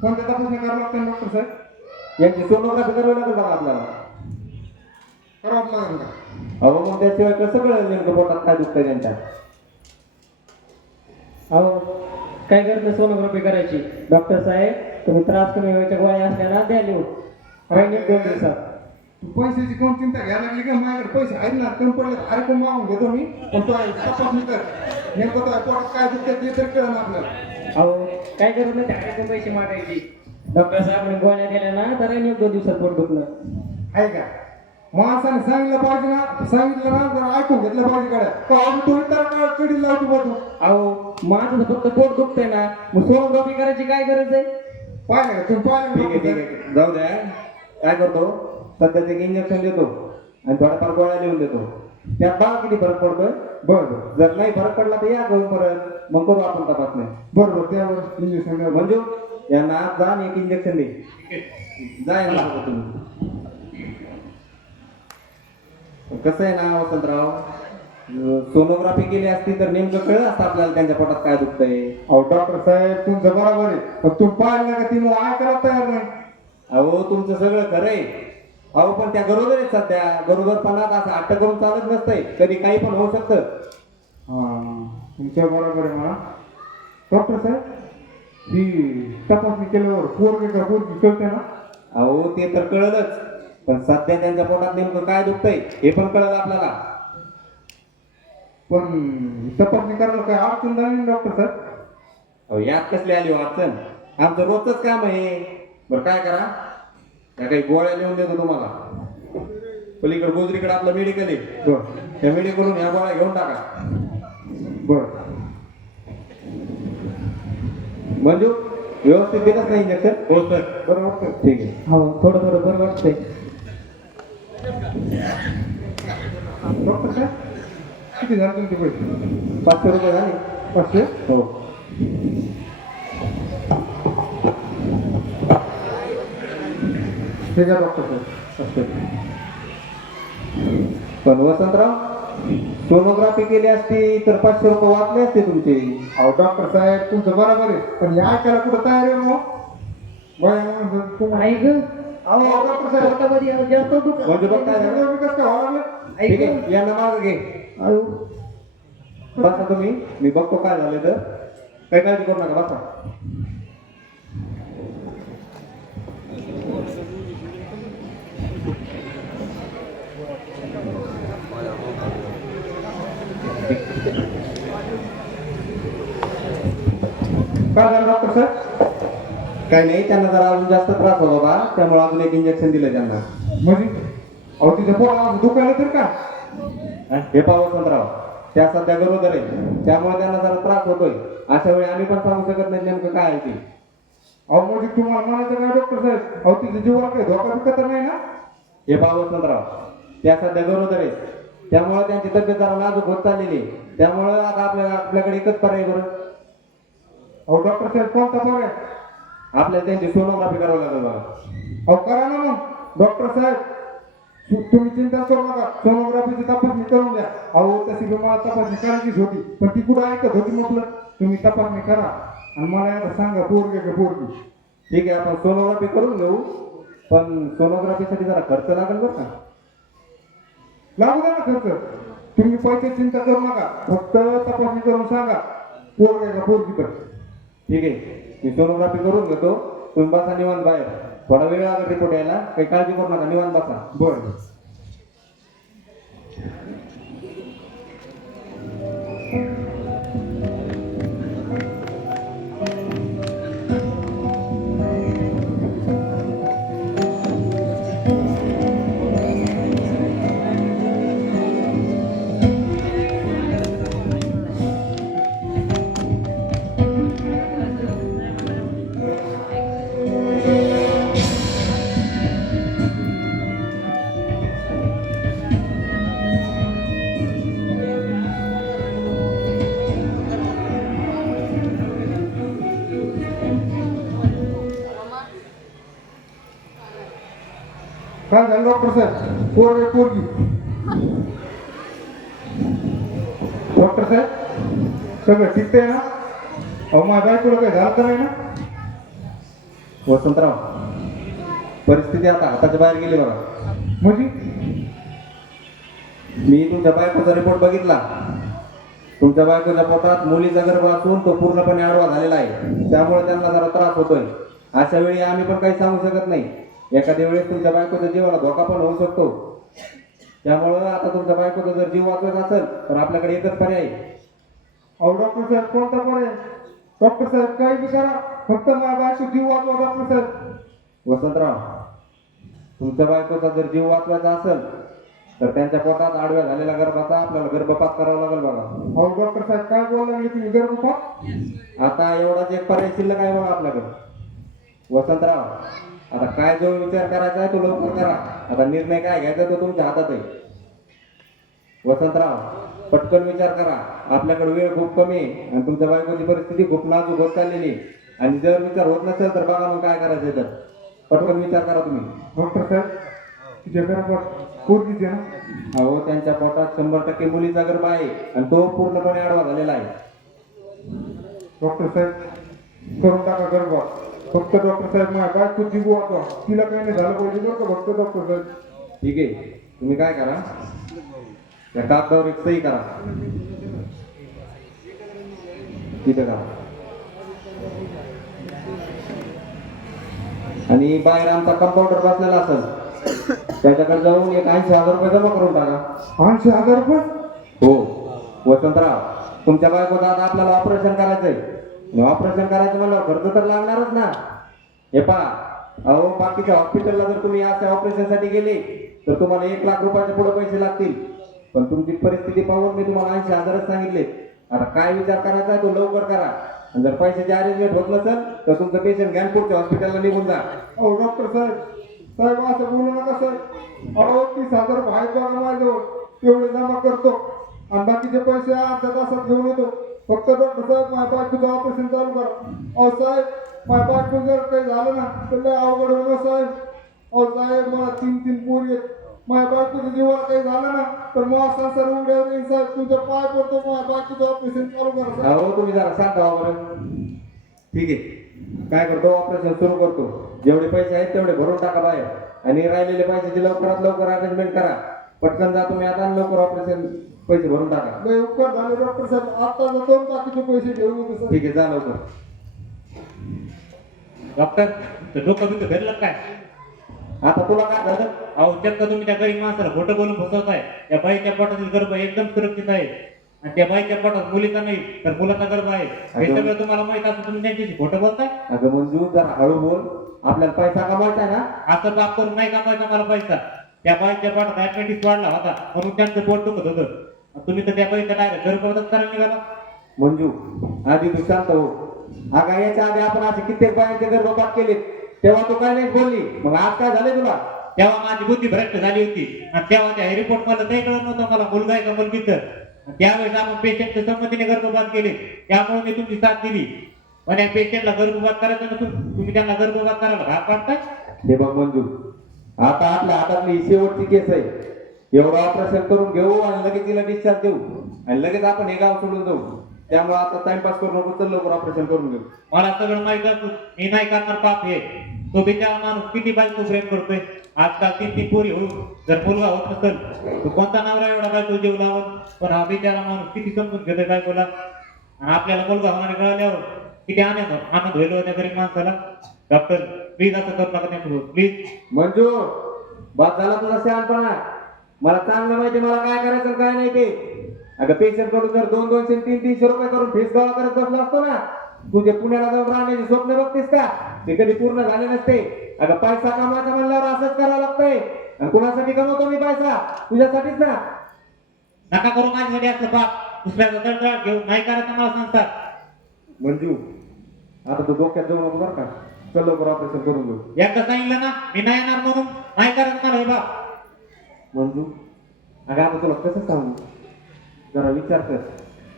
कोणत्या तपासण्या करावं लागतं डॉक्टर साहेब? यांची सोनोग्राफी करावी लागेल बघा आपल्याला. करावं लागेल का? अहो मग त्याशिवाय कसं कळेल नेमकं पोटात काय दुखतंय त्यांच्या? अहो काय करते सोनोग्राफी करायची. डॉक्टर साहेब तुम्ही त्रास कमी व्हायच्या गोळ्या असल्याला द्या लिहून. राहिली 2 दिवसात. तू पैशाची कम चिंता घ्यायला लागली का? माझ्याकडे पैसे आहेत ना, कमी पडले अरे पण मागून घेतो मी. पण तो तपासणी कर, नेमकं तो पोटात काय दुखतं ते तर कळलं आपल्याला. अहो काय करत नाही त्याकडे पैसे मागायची. डॉक्टर साहेब गोळ्या दिल्या ना तर राहिली 2 दिवसात पोट दुखलं. आहे का? माणसाने सांगितलं पाहिजे ना, सांगितलं ना जर ऐकून घेतलं पाहिजे गाड्या. का तू इतर कडी लावतो बघ तू. अहो माझं फक्त पोट दुखतंय ना, मग सोनोग्राफी करायची काय गरज आहे? पाहिलं का? तुम्ही पाहिलं ठीक आहे का? ठीक आहे, जाऊ द्या. काय करतो, सध्याच एक इंजेक्शन देतो आणि थोड्याफार गोळ्या लिहून देतो. त्यात बघा किती फरक पडतोय. बरं बरं जर नाही फरक पडला तर या घेऊन परत, मग करू आपण तपासणी. बरोबर. त्यावर इंजेक्शन द्या. मंजू यांना आज जा आणि एक इंजेक्शन दे. जा यांना सोबत तुम्ही. कसं आहे ना वसंतराव, सोनोग्राफी केली असती तर नेमकं कळलं असतं आपल्याला त्यांच्या पोटात काय दुखतंय. अहो डॉक्टर साहेब तुमचं बरोबर आहे, पण तुम्ही पाहिलं का ती मग ऐकायला तयार नाही. अहो तुमचं सगळं खरंय. अहो पण त्या गरोदर आहेत सध्या. गरोदरपणात असं हट्ट करून चालत नसतंय, कधी काही पण होऊ शकतं. तुमच्या बरोबर आहे मला. डॉक्टर साहेब ही तपासणी केल्यावर पोरगे का पोरगी कळते ना? अहो ते तर कळलंच, पण सध्या त्यांच्या पोटात नेमकं काय दुखतंय हे पण कळलं आपल्याला. पण तपासणी करायला काय अडचण झाली ना डॉक्टर साहेब? अहो यात कसली आली हो अडचण? आमचं रोजच काम आहे. बरं काय करा, त्या काही गोळ्या लिहून देतो तुम्हाला. पलीकडे गोजरीकडे आपलं मेडिकल आहे, बरं त्या मेडिकलून ह्या गोळ्या घेऊन टाका. बरं. मंजू व्यवस्थित देतच नाही इंजेक्शन? हो सर. बरं वाटतं. ठीक आहे. हो थोडं बरं वाटतंय. डॉक्टर साहेब किती झाले तुमचे पैसे? 500 रुपये झाले. 500? हो. ठीक आहे डॉक्टर साहेब. पण वसंतराव सोनोग्राफी केली असती तर 500 रुपये वाचले असते तुमचे. अहो डॉक्टर साहेब तुमचं बरोबर आहे, पण या ऐकायला कुठं तयार आहे मग? आई ग अहो डॉक्टर साहेब पोटामध्ये जास्त दुख. म्हणजे बघ काय झालं? विकास काय व्हायला लागला? ठीक आहे, यांना मागं घे. बसा तुम्ही, मी बघतो काय झालं तर. काही काळजी करू नका, बसा. काय झालं डॉक्टर साहेब? काही नाही, त्यांना जरा अजून जास्त त्रास होत होता, त्यामुळे अजून एक इंजेक्शन दिलं त्यांना. म्हणजे अहो तिच्या पोटाला दुखायला तर का? हे पहा वसंतराव, त्या सध्या गरोदर आहे, त्यामुळे त्यांना जरा त्रास होतोय. अशा वेळी आम्ही पण सांगू शकत नाही नेमकं काय आहे ते. अहो म्हणजे तुम्हाला म्हणायचं काय डॉक्टर साहेब, अहो तिच्या जीवाला काही धोका बिका तर नाही ना? हे पहा वसंतराव, त्या सध्या गरोदर आहेत, त्यामुळे त्यांची तब्येत जरा नाजूक होत चाललेली आहे. त्यामुळं आता आपल्याकडे एकच पर्याय बरं. अहो डॉक्टर साहेब कोणता पर्याय? आपल्याला त्यांची सोनोग्राफी करावं लागेल बघा. अहो करा ना मग डॉक्टर साहेब, तुम्ही चिंता करू नका, सोनोग्राफीची तपासणी करून द्या. अहो तशी बी मला तपासणी करायचीच होती, पण ती कुठं ऐकत होती म्हटलं. तुम्ही तपासणी करा आणि मला आता सांगा पोरगे का पोरगी. ठीक आहे, आपण सोनोग्राफी करून घेऊ, पण सोनोग्राफीसाठी जरा खर्च लागेल बरं का. लागू द्या ना खर्च, तुम्ही पैसे चिंता करू नका, फक्त तपासणी करून सांगा पोरगे का पोरगी. तर ठीक आहे, मी सोनोग्राफी करून घेतो, तुम्ही बसा निवांत बाहेर. थोडा वेळ लागेल रिपोर्ट यायला, काही काळजी करू नका, निवांत बसा. बरं. काय झालं डॉक्टर साहेब? पोरगे पोरगी? डॉक्टर साहेब सगळं ठीक आहे ना? अहो माझ्या बायकोला काही झालं तर नाही ना? वसंतराव, परिस्थिती आता हाताच्या बाहेर गेली बघा. म्हणजे मी तुमच्या बायकोचा रिपोर्ट बघितला. तुमच्या बायकोच्या पोटात मुलीचा गर्भ असून तो पूर्णपणे आडवा झालेला आहे, त्यामुळे त्यांना जरा त्रास होतोय. अशा वेळी आम्ही पण काही सांगू शकत नाही. एखाद्या वेळेस तुमच्या बायकोच्या जीवाला धोका पण होऊ शकतो. त्यामुळं आता तुमच्या बायकोचा जर जीव वाचवायचा असेल तर आपल्याकडे एकच पर्याय आहे. अहो डॉक्टर साहेब कोणता पर्याय? डॉक्टर साहेब काही बी करा, फक्त माझ्या बायको जीव वाचवा डॉक्टर साहेब. वसंतराव, तुमच्या बायकोचा जर जीव वाचवायचा असेल तर त्यांच्या पोटात आडव्या झालेल्या गर्भाचा आपल्याला गर्भपात करावा लागेल बघा. अहो डॉक्टर साहेब काय बोलायला लागले तुम्ही? गर्भपात? आता एवढाच एक पर्याय शिल्लक आहे बघा आपल्याकडे. वसंतराव, आता काय जो विचार करायचा आहे तो लवकर करा. आता निर्णय काय घ्यायचा तो तुमच्या हातात आहे. वसंतराव, पटकन विचार करा. आपल्याकडे वेळ खूप कमी आहे आणि तुमच्या बायकोची परिस्थिती खूप नाजूक होत चाललेली आहे. आणि जर विचार होत नसेल तर बघा मग काय करायचं तर. पटकन विचार करा तुम्ही. डॉक्टर साहेब तिच्या गर्भात पोरगीचे ना? अहो त्यांच्या पोटात 100% मुलीचा गर्भ आहे आणि तो पूर्णपणे आडवा झालेला आहे. डॉक्टर साहेब करून टाका गर्भात. फक्त डॉक्टर साहेब माझ्या बायको जीव वाचवा, तिला काही नाही झालं पाहिजे बरं का. फक्त डॉक्टर साहेब. ठीक आहे, तुम्ही काय करा, या कागदावर एक सही करा. तिथे करा आणि बाहेर आमचा कंपाऊंडर बसलेला असेल त्याच्याकडे जाऊन एक 80,000 रुपये जमा करून टाका. 80,000 रुपये? हो वसंतराव, तुमच्या बायकोचं आता आपल्याला ऑपरेशन करायचंय. ऑपरेशन करायचं म्हणल्यावर खर्च तर लागणारच ना. हे पहा, अहो बाकीच्या हॉस्पिटलला जर तुम्ही अशा ऑपरेशनसाठी गेले तर तुम्हाला 1 लाख रुपयाच्या पुढे पैसे लागतील. पण तुमची परिस्थिती पाहून मी तुम्हाला 80,000च सांगितले. आता काय विचार करायचा आहे तो लवकर करा. आणि जर पैशाची अरेंजमेंट होत नसेल तर तुमचं पेशंट ज्ञानपूरच्या हॉस्पिटलला निघून जा. अहो डॉक्टर साहेब, साहेब असं बोलू नका साहेब. अहो 30,000 रुपये आहेत बघा माझ्याजवळ, तेवढे जमा करतो आणि बाकीचे पैसे अर्ध्या तासात घेऊन येतो. फक्त डॉक्टर साहेब माझ्या बायकोचं ऑपरेशन चालू करा. अहो साहेब माझ्या बायको जर काही झालं ना तर लय अवघड होणार साहेब. अहो साहेब मला 3 पोरी आहेत. माझ्या बायकोच्या जीवाला काही झालं ना तर मला संसार उघड्यावर येईल साहेब. तुमच्या पाय पडतो, माझ्या बायकोचं ऑपरेशन चालू करा. अहो तुम्ही जरा शांत व्हा बरं. ठीक आहे, काय करतो, ऑपरेशन सुरू करतो. जेवढे पैसे आहेत तेवढे भरून टाका बाहेर आणि राहिलेले पैशाची लवकरात लवकर अरेंजमेंट करा. पटकन जा तुम्ही आता आणि लवकर ऑपरेशन पैसे भरून टाका. लय उपकार झाले डॉक्टर साहेब, आता जातो बाकीचे पैसे घेऊन येतो साहेब. ठीक आहे, जा लवकर. डॉक्टर तर डोकं बिकं धरलं काय? आता तुला काय झालं? अहो चक्क तुम्ही त्या गरीब माणसाला खोटं बोलून फसवताय. त्या बाईच्या पोटातील गर्भ एकदम सुरक्षित आहे आणि त्या बाईच्या पोटात मुलीचा नाही तर मुलाचा गर्भ आहे. हे सगळं तुम्हाला माहित असं तुम्ही त्यांच्याशी खोटं बोलताय. अगं मंजू जरा हळू बोल, आपल्याला पैसा कमवायचा ना. असं बाप करून नाही कमवायचा मला पैसा. त्या बाईच्या पोटात ऍडमिटीस वाढला होता म्हणून त्यांचं पोट दुखत होतं. तुम्ही तर त्या बाईचा डायरेक्ट गर्भवतच करायला निघाला. मंजू आधी तू शांत हो. अगं याच्या आधी आपण असे कित्येक बायांचे गर्भपात केले, तेव्हा तू काय नाही बोलली. मग आज काय झाले तुला? तेव्हा माझी बुद्धी भ्रष्ट झाली होती आणि तेव्हा त्या रिपोर्ट मला काही कळत नव्हतं मला मुलगा आहे का मुलगी तर. त्यावेळेस आपण पेशंटच्या संमतीने गर्भपात केले, त्यामुळे मी तुमची साथ दिली. पण या पेशंटला गर्भपात करायचं नसून तुम्ही त्यांना गर्भपात करायला भाग पाडताय. हे बघ मंजू, आता आपल्या हातातली ही शेवटची केस आहे. एवढं ऑपरेशन करून घेऊ आणि लगेच तिला डिस्चार्ज देऊ आणि लगेच आपण हे गाव सोडून जाऊ. त्यामुळे आता टाइमपास करू नको, चल लवकर ऑपरेशन करून घेऊ. मला सगळं माहित असून मी नाही करणार पाप हे. तो बिचारा माणूस किती बायको प्रेम करतोय. आजकाल 3-3 पोरी होऊन जर मुलगा होत नसेल तो कोणता नवरा एवढा बायको जीव लावत. पण हा बिचारा माणूस किती समजून घेतोय बायकोला. आणि आपल्याला मुलगा होणार कळल्यावर किती आनंद होईल त्या गरीब माणसाला. डॉक्टर प्लीज असं करू नका त्यांच्यासोबत, प्लीज. मंजू, बात झाला तुझा शहाणपणा. मला चांगलं माहिती मला काय करायचं काय नाही ते. अगं पेशंट कडून जर 200-300 रुपये करून फीस गोळा करत बसला असतो ना, तुझे पुण्याला जाऊन राहण्याची स्वप्न बघतेस का? ते कधी पूर्ण झाले नसते. अगं पैसा कमवायचा म्हणल्यावर असंच करावं लागतंय. आणि कुणासाठी कमवतो मी पैसा? तुझ्यासाठीच ना. नका करू माझ्यासाठी असलं पाप. दुसऱ्याचा तळतळ घेऊन नाही करायचं मला सांगतात. मंजू, आता तू डोक्यात जाऊ नको बरं का. चल लवकर ऑपरेशन करून घेऊ. एकदा सांगितलं ना मी नाही येणार म्हणून, नाही करायचं मला हे बाप. मंजू, अगं आता तुला कसं सांगू, जरा विचार कर.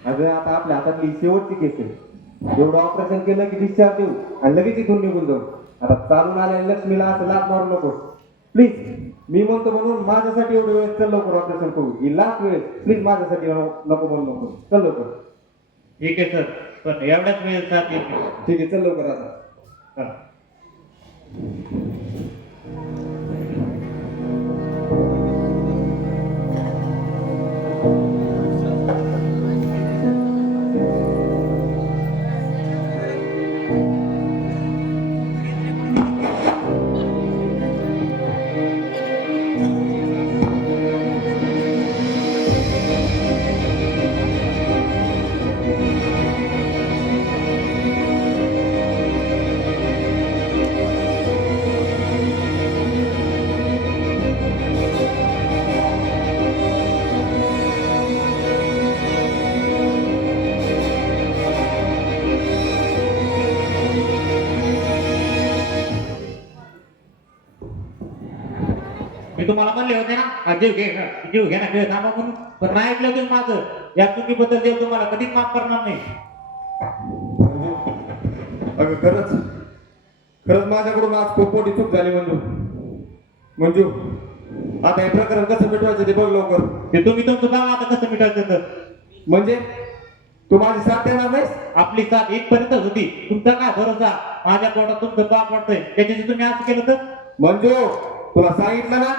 अगं आता आपल्या हातातली शेवटची केस आहे. एवढं ऑपरेशन केलं की डिस्चार्ज देऊ आणि लगेच इथून निघून जाऊ. आता चालून आलेल्या लक्ष्मीला असं लाथ मारू नको प्लीज. मी म्हणतो म्हणून माझ्यासाठी एवढी वेळ चल लवकर ऑपरेशन करू. ही लास्ट वेळ प्लीज, माझ्यासाठी नको म्हणू नको. चल लवकर. ठीक आहे सर, पण एवढ्याच वेळेस साथ येत नाही. ठीक आहे, चल लवकर आता. चला. मी तुम्हाला म्हणले होते ना हा जीव घेणं खेळ थांबा म्हणून, पण नाही ऐकलं तुम्ही माझं. या चुकीबद्दल देव तुम्हाला कधीच माफ करणार नाही. अगं खरंच माझ्याकडून आज खूप मोठी चूक झाली मंजू. आता हे प्रकरण कसं मिटवायचं ते बघ लवकर. ते तुम्ही तुमचं काम आता कसं मिटायचं तर. म्हणजे तू माझी साथ देणार नाहीस? आपली साथ इथपर्यंतच होती. तुमचा काय भरोसा, माझ्या पोटात तुमचं पाप पडतंय त्याच्याशी तुम्ही असं केलं तर. मंजू, तुला सांगितलं ना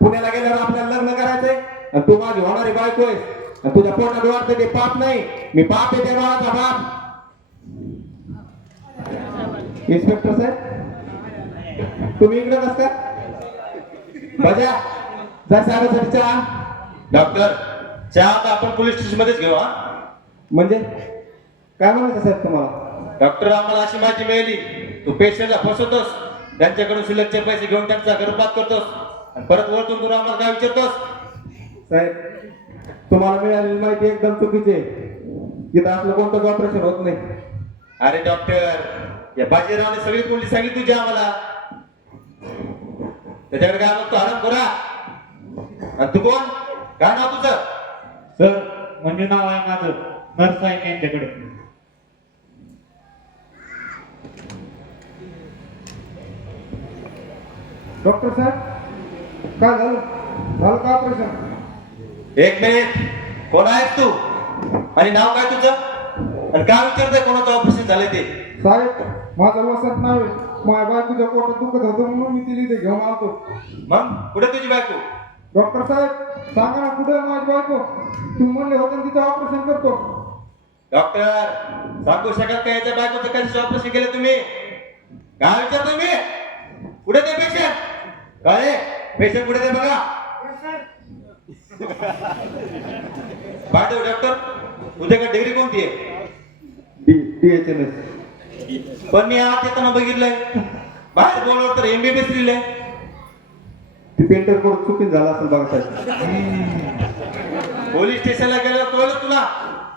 पुण्याला गेल्यावर आपल्याला लग्न करायचंय आणि तू माझी होणारी बायको आहेस. आणि तुझ्या पोटात वाटतं ते पाप नाही, मी पाप आहे त्या बाळाचा बाप. इन्स्पेक्टर साहेब, तुम्ही इकडे कस का? बजा जा साहेबांसाठी चहा. डॉक्टर, चहा तर आपण पोलीस स्टेशन मध्येच घेऊ. हा म्हणजे काय म्हणायचं साहेब तुम्हाला? डॉक्टर, आम्हाला अशी माहिती मिळाली तू पेशंटला फसवतोस, त्यांच्याकडून शिल्लकचे पैसे घेऊन त्यांचा गर्भपात करतोस आणि परत वरतून करून आम्हाला काय विचारतोस? साहेब, तुम्हाला मिळालेली माहिती एकदम चुकीची आहे. इथं आपलं कोणतंच ऑपरेशन होत नाही. अरे डॉक्टर, या बाजीरावने सगळी कोंडी सांगितली तुझी आम्हाला. त्याच्याकडे काय बघतो आराम करा. आणि तू कोण? काय नाव तुझं? सर म्हणजे नाव आहे माझं, नर्स आहे यांच्याकडे. डॉक्टर साहेब, काय झालं का ऑपरेशन? एक मिनिट, कोण आहेस तू आणि नाव काय तुझं आणि काय विचारतोय कोणाचं ऑपरेशन झालंय ते? साहेब, माझं वसंत नाव आहे. माझ्या बायकोच्या पोटात दुखत होतं म्हणून मी तिला इथे घेऊन आलतो. मग कुठे तुझी बायको? डॉक्टर साहेब, सांगा ना कुठे माझी बायको? तुम्ही म्हणले होते ना तिचं ऑपरेशन करतो. डॉक्टर, सांगू शकाल का याच्या बायकोचं कधी ऑपरेशन केलं तुम्ही? काय विचारतोय मी? कुठे ते पेशंट? काय पेशंट कुठे ते बघा. पाठव डॉक्टर, तुझ्याकडे डिग्री कोणती आहे? DHMS. पण मी आत येताना बघितलंय बाहेर बोलवर तर MBBS लिहिलंय. ती पेंटर कोड चुकीच झाला असेल बघा साहेब. पोलीस स्टेशनला गेल्यावर कळलं तुला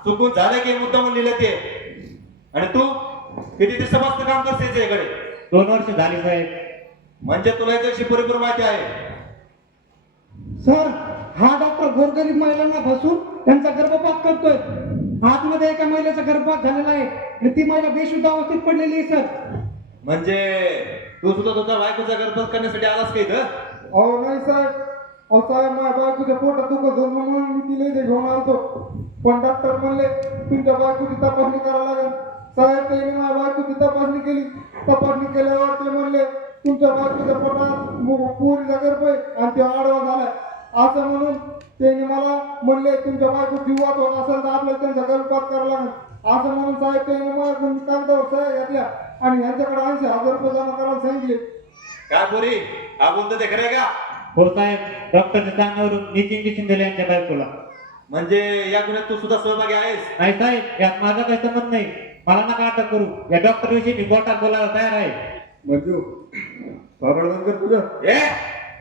चुकून झालं की मुद्दाम लिहिलं ते. आणि तू किती ते समस्त काम करते त्याच्याकडे? 2 वर्ष झाली साहेब. म्हणजे तुला याच्याविषयी पुरेपूर माहिती आहे. सर, हा डॉक्टर गोरगरीब महिलांना फसून त्यांचा गर्भपात करतोय. आतमध्ये एका महिलेचा गर्भपात झालेला आहे आणि ती महिला बेशुद्ध अवस्थेत पडलेली आहे सर. म्हणजे तू सुद्धा तुझ्या बायकोचा गर्भपात करण्यासाठी आलास का इथं? अहो नाही साहेब, अहो साहेब माझ्या बायकोच्या पोटात दुखत होतं म्हणून मी तिला इथे घेऊन आलतो. पण डॉक्टर म्हणले तुमच्या बायकोची तपासणी करावी लागेल. साहेब त्यांनी माझ्या बायकोची तपासणी केली. तपासणी केल्यावर ते म्हणले तुमच्या बायकोच्या पोटात पोरीचा गर्भ आहे आणि ते आडवा झालाय. असं म्हणून त्यांनी मला म्हणले तुमच्या बायको जीवात होत असेल तर आपल्याला त्यांचा गर्भपात करावा लागेल. असं म्हणून साहेब त्यांनी मला कागदावर सह्या घातल्या आणि यांच्याकडे 80,000 रुपये जमा करायला सांगितले. काय पोरी हा बोलतो ते खरं का? हो साहेब, डॉक्टरच्या सांगण्यावरून नीती इंजेक्शन दिले यांच्या बायकोला. म्हणजे या गुन्ह्यात तू सुद्धा सहभागी आहेस? नाही साहेब, यात माझा काही संबंध नाही. मला नका अटक करू. या डॉक्टर विषयी मी कोर्टात बोलायला तयार आहे. मंजू बाबा कर तुझं ए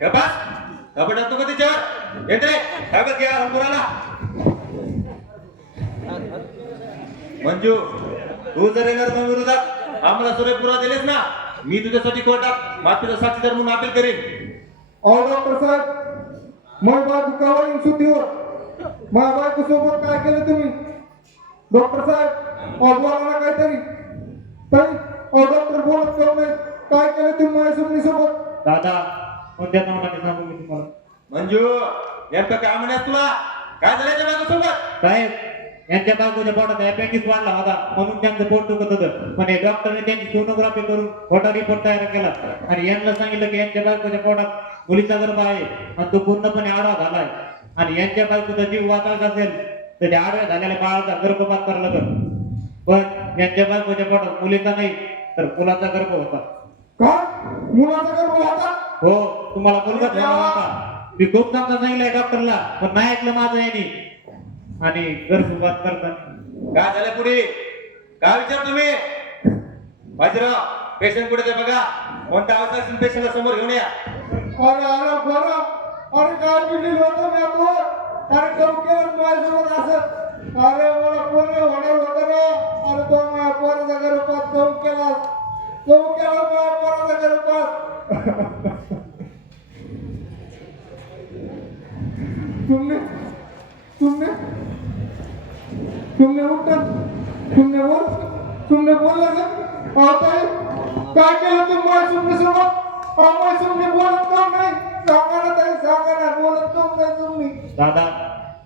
गपास कपड्यात तू का तिच्यावर येते कागद घ्या अंकुराला. मंजू तू जर येणार विरोधात आम्हाला सगळे पुरावा दिलेस ना, मी तुझ्यासाठी कोर्टात माफीचा साक्षीदार म्हणून अपील करेन. अहो डॉक्टर साहेब माझी बायको केव्हा येईल सुट्टीवर? माझ्या बायको सोबत काय केलं तुम्ही? डॉक्टर साहेब अहो बोला ना काहीतरी. ताई अहो डॉक्टर बोलत केव्हा नाही. काय केलं तुम्ही माझ्या सुट्टी सोबत? दादा कोणत्या नावाने सांगू मी तुम्हाला? मंजू नेमकं काय म्हणास तुला? काय झालं त्या बायको सोबत? साहेब, यांच्या बायकोच्या पोटात अपेंडिक्स वाढला होता म्हणून त्यांचं पोट दुखत होतं. पण हे डॉक्टरने त्यांची सोनोग्राफी करून खोटा रिपोर्ट तयार केला आणि यांना सांगितलं की यांच्या बायकोच्या पोटात मुलीचा गर्भ आहे आणि तो पूर्णपणे आडवा झालाय आणि यांच्या बायकोचा जीव वाचायचा असेल तर त्या आडव्या झालेल्या बाळाचा गर्भपात करायला लागेल. पण यांच्या बायकोच्या पोटात मुलीचा नाही तर मुलाचा गर्भ होता. का मुलाचा गर्भ होता? हो, तुम्हाला मुलगा झाला होता. मी खूप चांगला सांगितलंय डॉक्टरला पण नाही ऐकलं माझं यांनी आणि गर्भपात करताना. काय झालं पुढे? काय विचार तुम्ही? बाजीराव पेशंट कुठे ते बघा. कोणता अवस्था असेल पेशंटला समोर घेऊन या. अरे अरे बरं अरे काय बिल्डिंग होतं मी आपलं. अरे करू केलं माझ्यासोबत असं. अरे मला पोरं होणार होतं ना. अरे तो माझ्या पोराचा गर्भपात करू केला माझ्या पोराचा गर्भपात. तुमने बोलला का? काय केलं तुम्ही माझ्या सुमणीसोबत? माझ्या सुमणी बोलत का नाही? सांगा ना ताई, सांगा ना, बोलत का नाही तुम्ही? दादा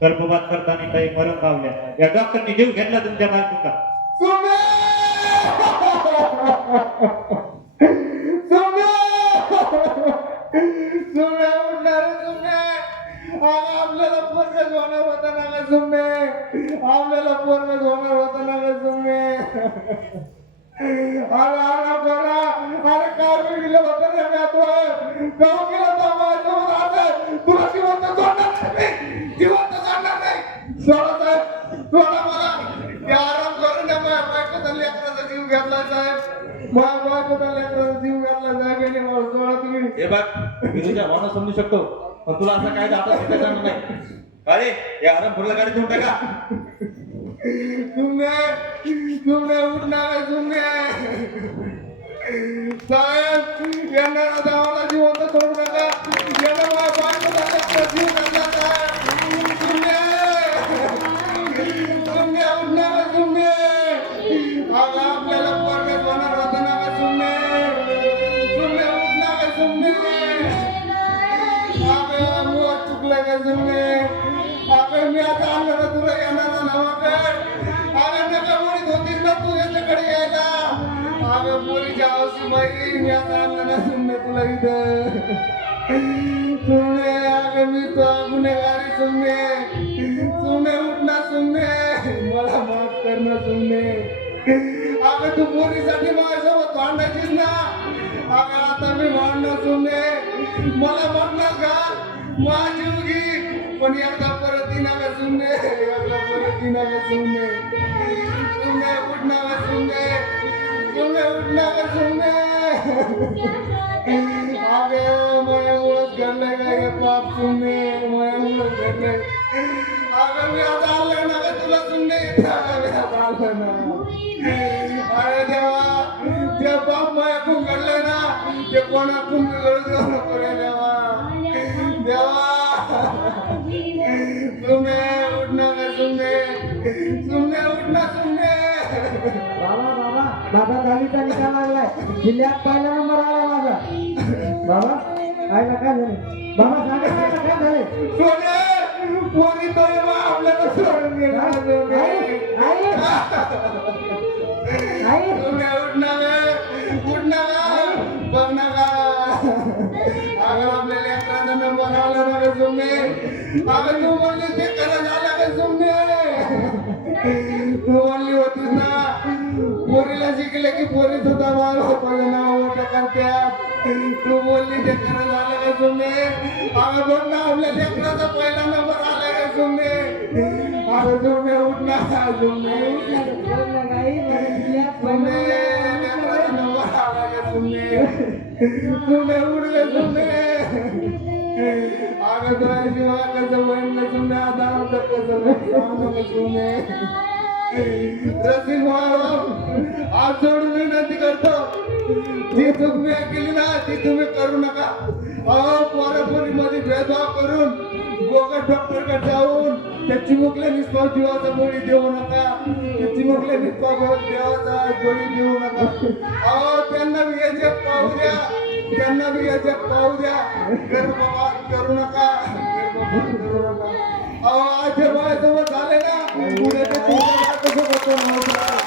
गर्भपात करताना काही मरण पावल्या. या डॉक्टरने जीव घेतला तुमच्या बायकोचा. सुमणे! सुमणे! सुमणे उठणार रे सुमणे. आपल्याला पोरगच होणार होता ना ग सुमणे. आपल्याला पोरगच होणार होता ना ग सुमणे. अरे अरे बरा अरे काय वेगळं होतं रे मी आता गाव गेला तर माझ्यासोबत आता तुला जिवंत सोडणार नाही. जिवंत सोडणार नाही. सोडा साहेब, सोडा मला. ते आराम करून द्या. माझ्या बायकोचा लेकराचा जीव घेतला साहेब. माझ्या बायकोचा लेकराचा जीव घेतला साहेब. याने मला सोडा तुम्ही. हे बघ मी तुझ्या भावना समजू शकतो पण तुला असं काय आता घेता जाणार नाही. अरे हे आराम फुरला गाडी ठेवून टाका. तुमने उठणार तुमने साहेब यांना दावाला जिवंत सोडू नका. यांना माझ्या बायकोचा जीव घातला साहेब. तुमने उठणार तुमने. आपल्याला पोरगच होणार होतं ना का तुमने. तुमने उठणार तुमने. आपल्याला मुळात चुकलं का तुमने. आपण मी आता आणलं ना तुला येणार नावाकडे. अगं नका मुळीत होतीस ना तू याच्याकडे यायला. अगं पोरीच्या हौशी बाई मी आता आणलं ना तुमने तुला इथं. तुमने अगं मी तो गुन्हेगारी तुमने उठना तुमने. मला माफ कर ना तुमने. अगं तू पोरीसाठी माझ्यासोबत भांडायचीस ना. अगं आता मी भांडणार तुमने. मला म्हणणार का माझी उगी पण एकदा परत येणार का सुमने. एकदा परत येणार का सुमने. सुमने उठणार का सुमने. सुमने उठणार का सुमने. अगं माझ्यामुळंच घडलंय का हे पाप सुमने. माझ्यामुळंच घडलंय. अगं मी आता आलोय ना का तुला सुमने. अगं मी आता आलोय ना. अरे देवा जे पाप माझ्याकडून घडलंय ना ते कोणाकडून घडू देऊ नको रे देवा. देवा सुमने उठ नका सुमने सुमने उठ ना सुमने बाबा दहावीचा निकाल लागलाय जिल्ह्यात पहिला नंबर आलाय माझा बाबा आईला काय झाले बाबा सांगा आईला काय झाले सोने पोरी तो आपल्याला सोडून गेला सोने सुमने उठ नका बघ नका अगर आपल्या लेकरांचा नंबर आला ना ग सुमने अगं तू म्हणली ते खरं झालं ग सुमने तू म्हणली होतीस ना पोरीला शिकले की पोरी सुद्धा माझं नाव मोठं करत्यात तू बोलली ते खरं झालं का सुमने अगं बघ ना आपल्या लेकराचा पहिला नंबर आला का सुमने अगं सुमने उठ ना सुमने सुमने लेकराचा नंबर आला का सुमने सुमने उठ गे सुमने अगं तुला शिवाय कसं होईल ना सुमने आता आमचं कसं होईल सुमने रसिक महाराज आज सोडून विनंती करतो जी चूक मी केली ना ती तुम्ही करू नका अहो पोरापोरी मध्ये भेदभाव करून बोगट डॉक्टरकडे जाऊन त्या चिमुकल्या निष्पाव जीवाचा बळी देऊ नका त्या चिमुकल्या निष्पाव देवाचा बळी देऊ नका अहो त्यांना बी हे जग पाहू द्या त्यांना बी हे जग पाहू द्या गर्भपात करू नका गर्भपात करू नका अहो आज जे माझ्यासोबत झाले ना उद्या ते तुमच्या कसं होतं लोक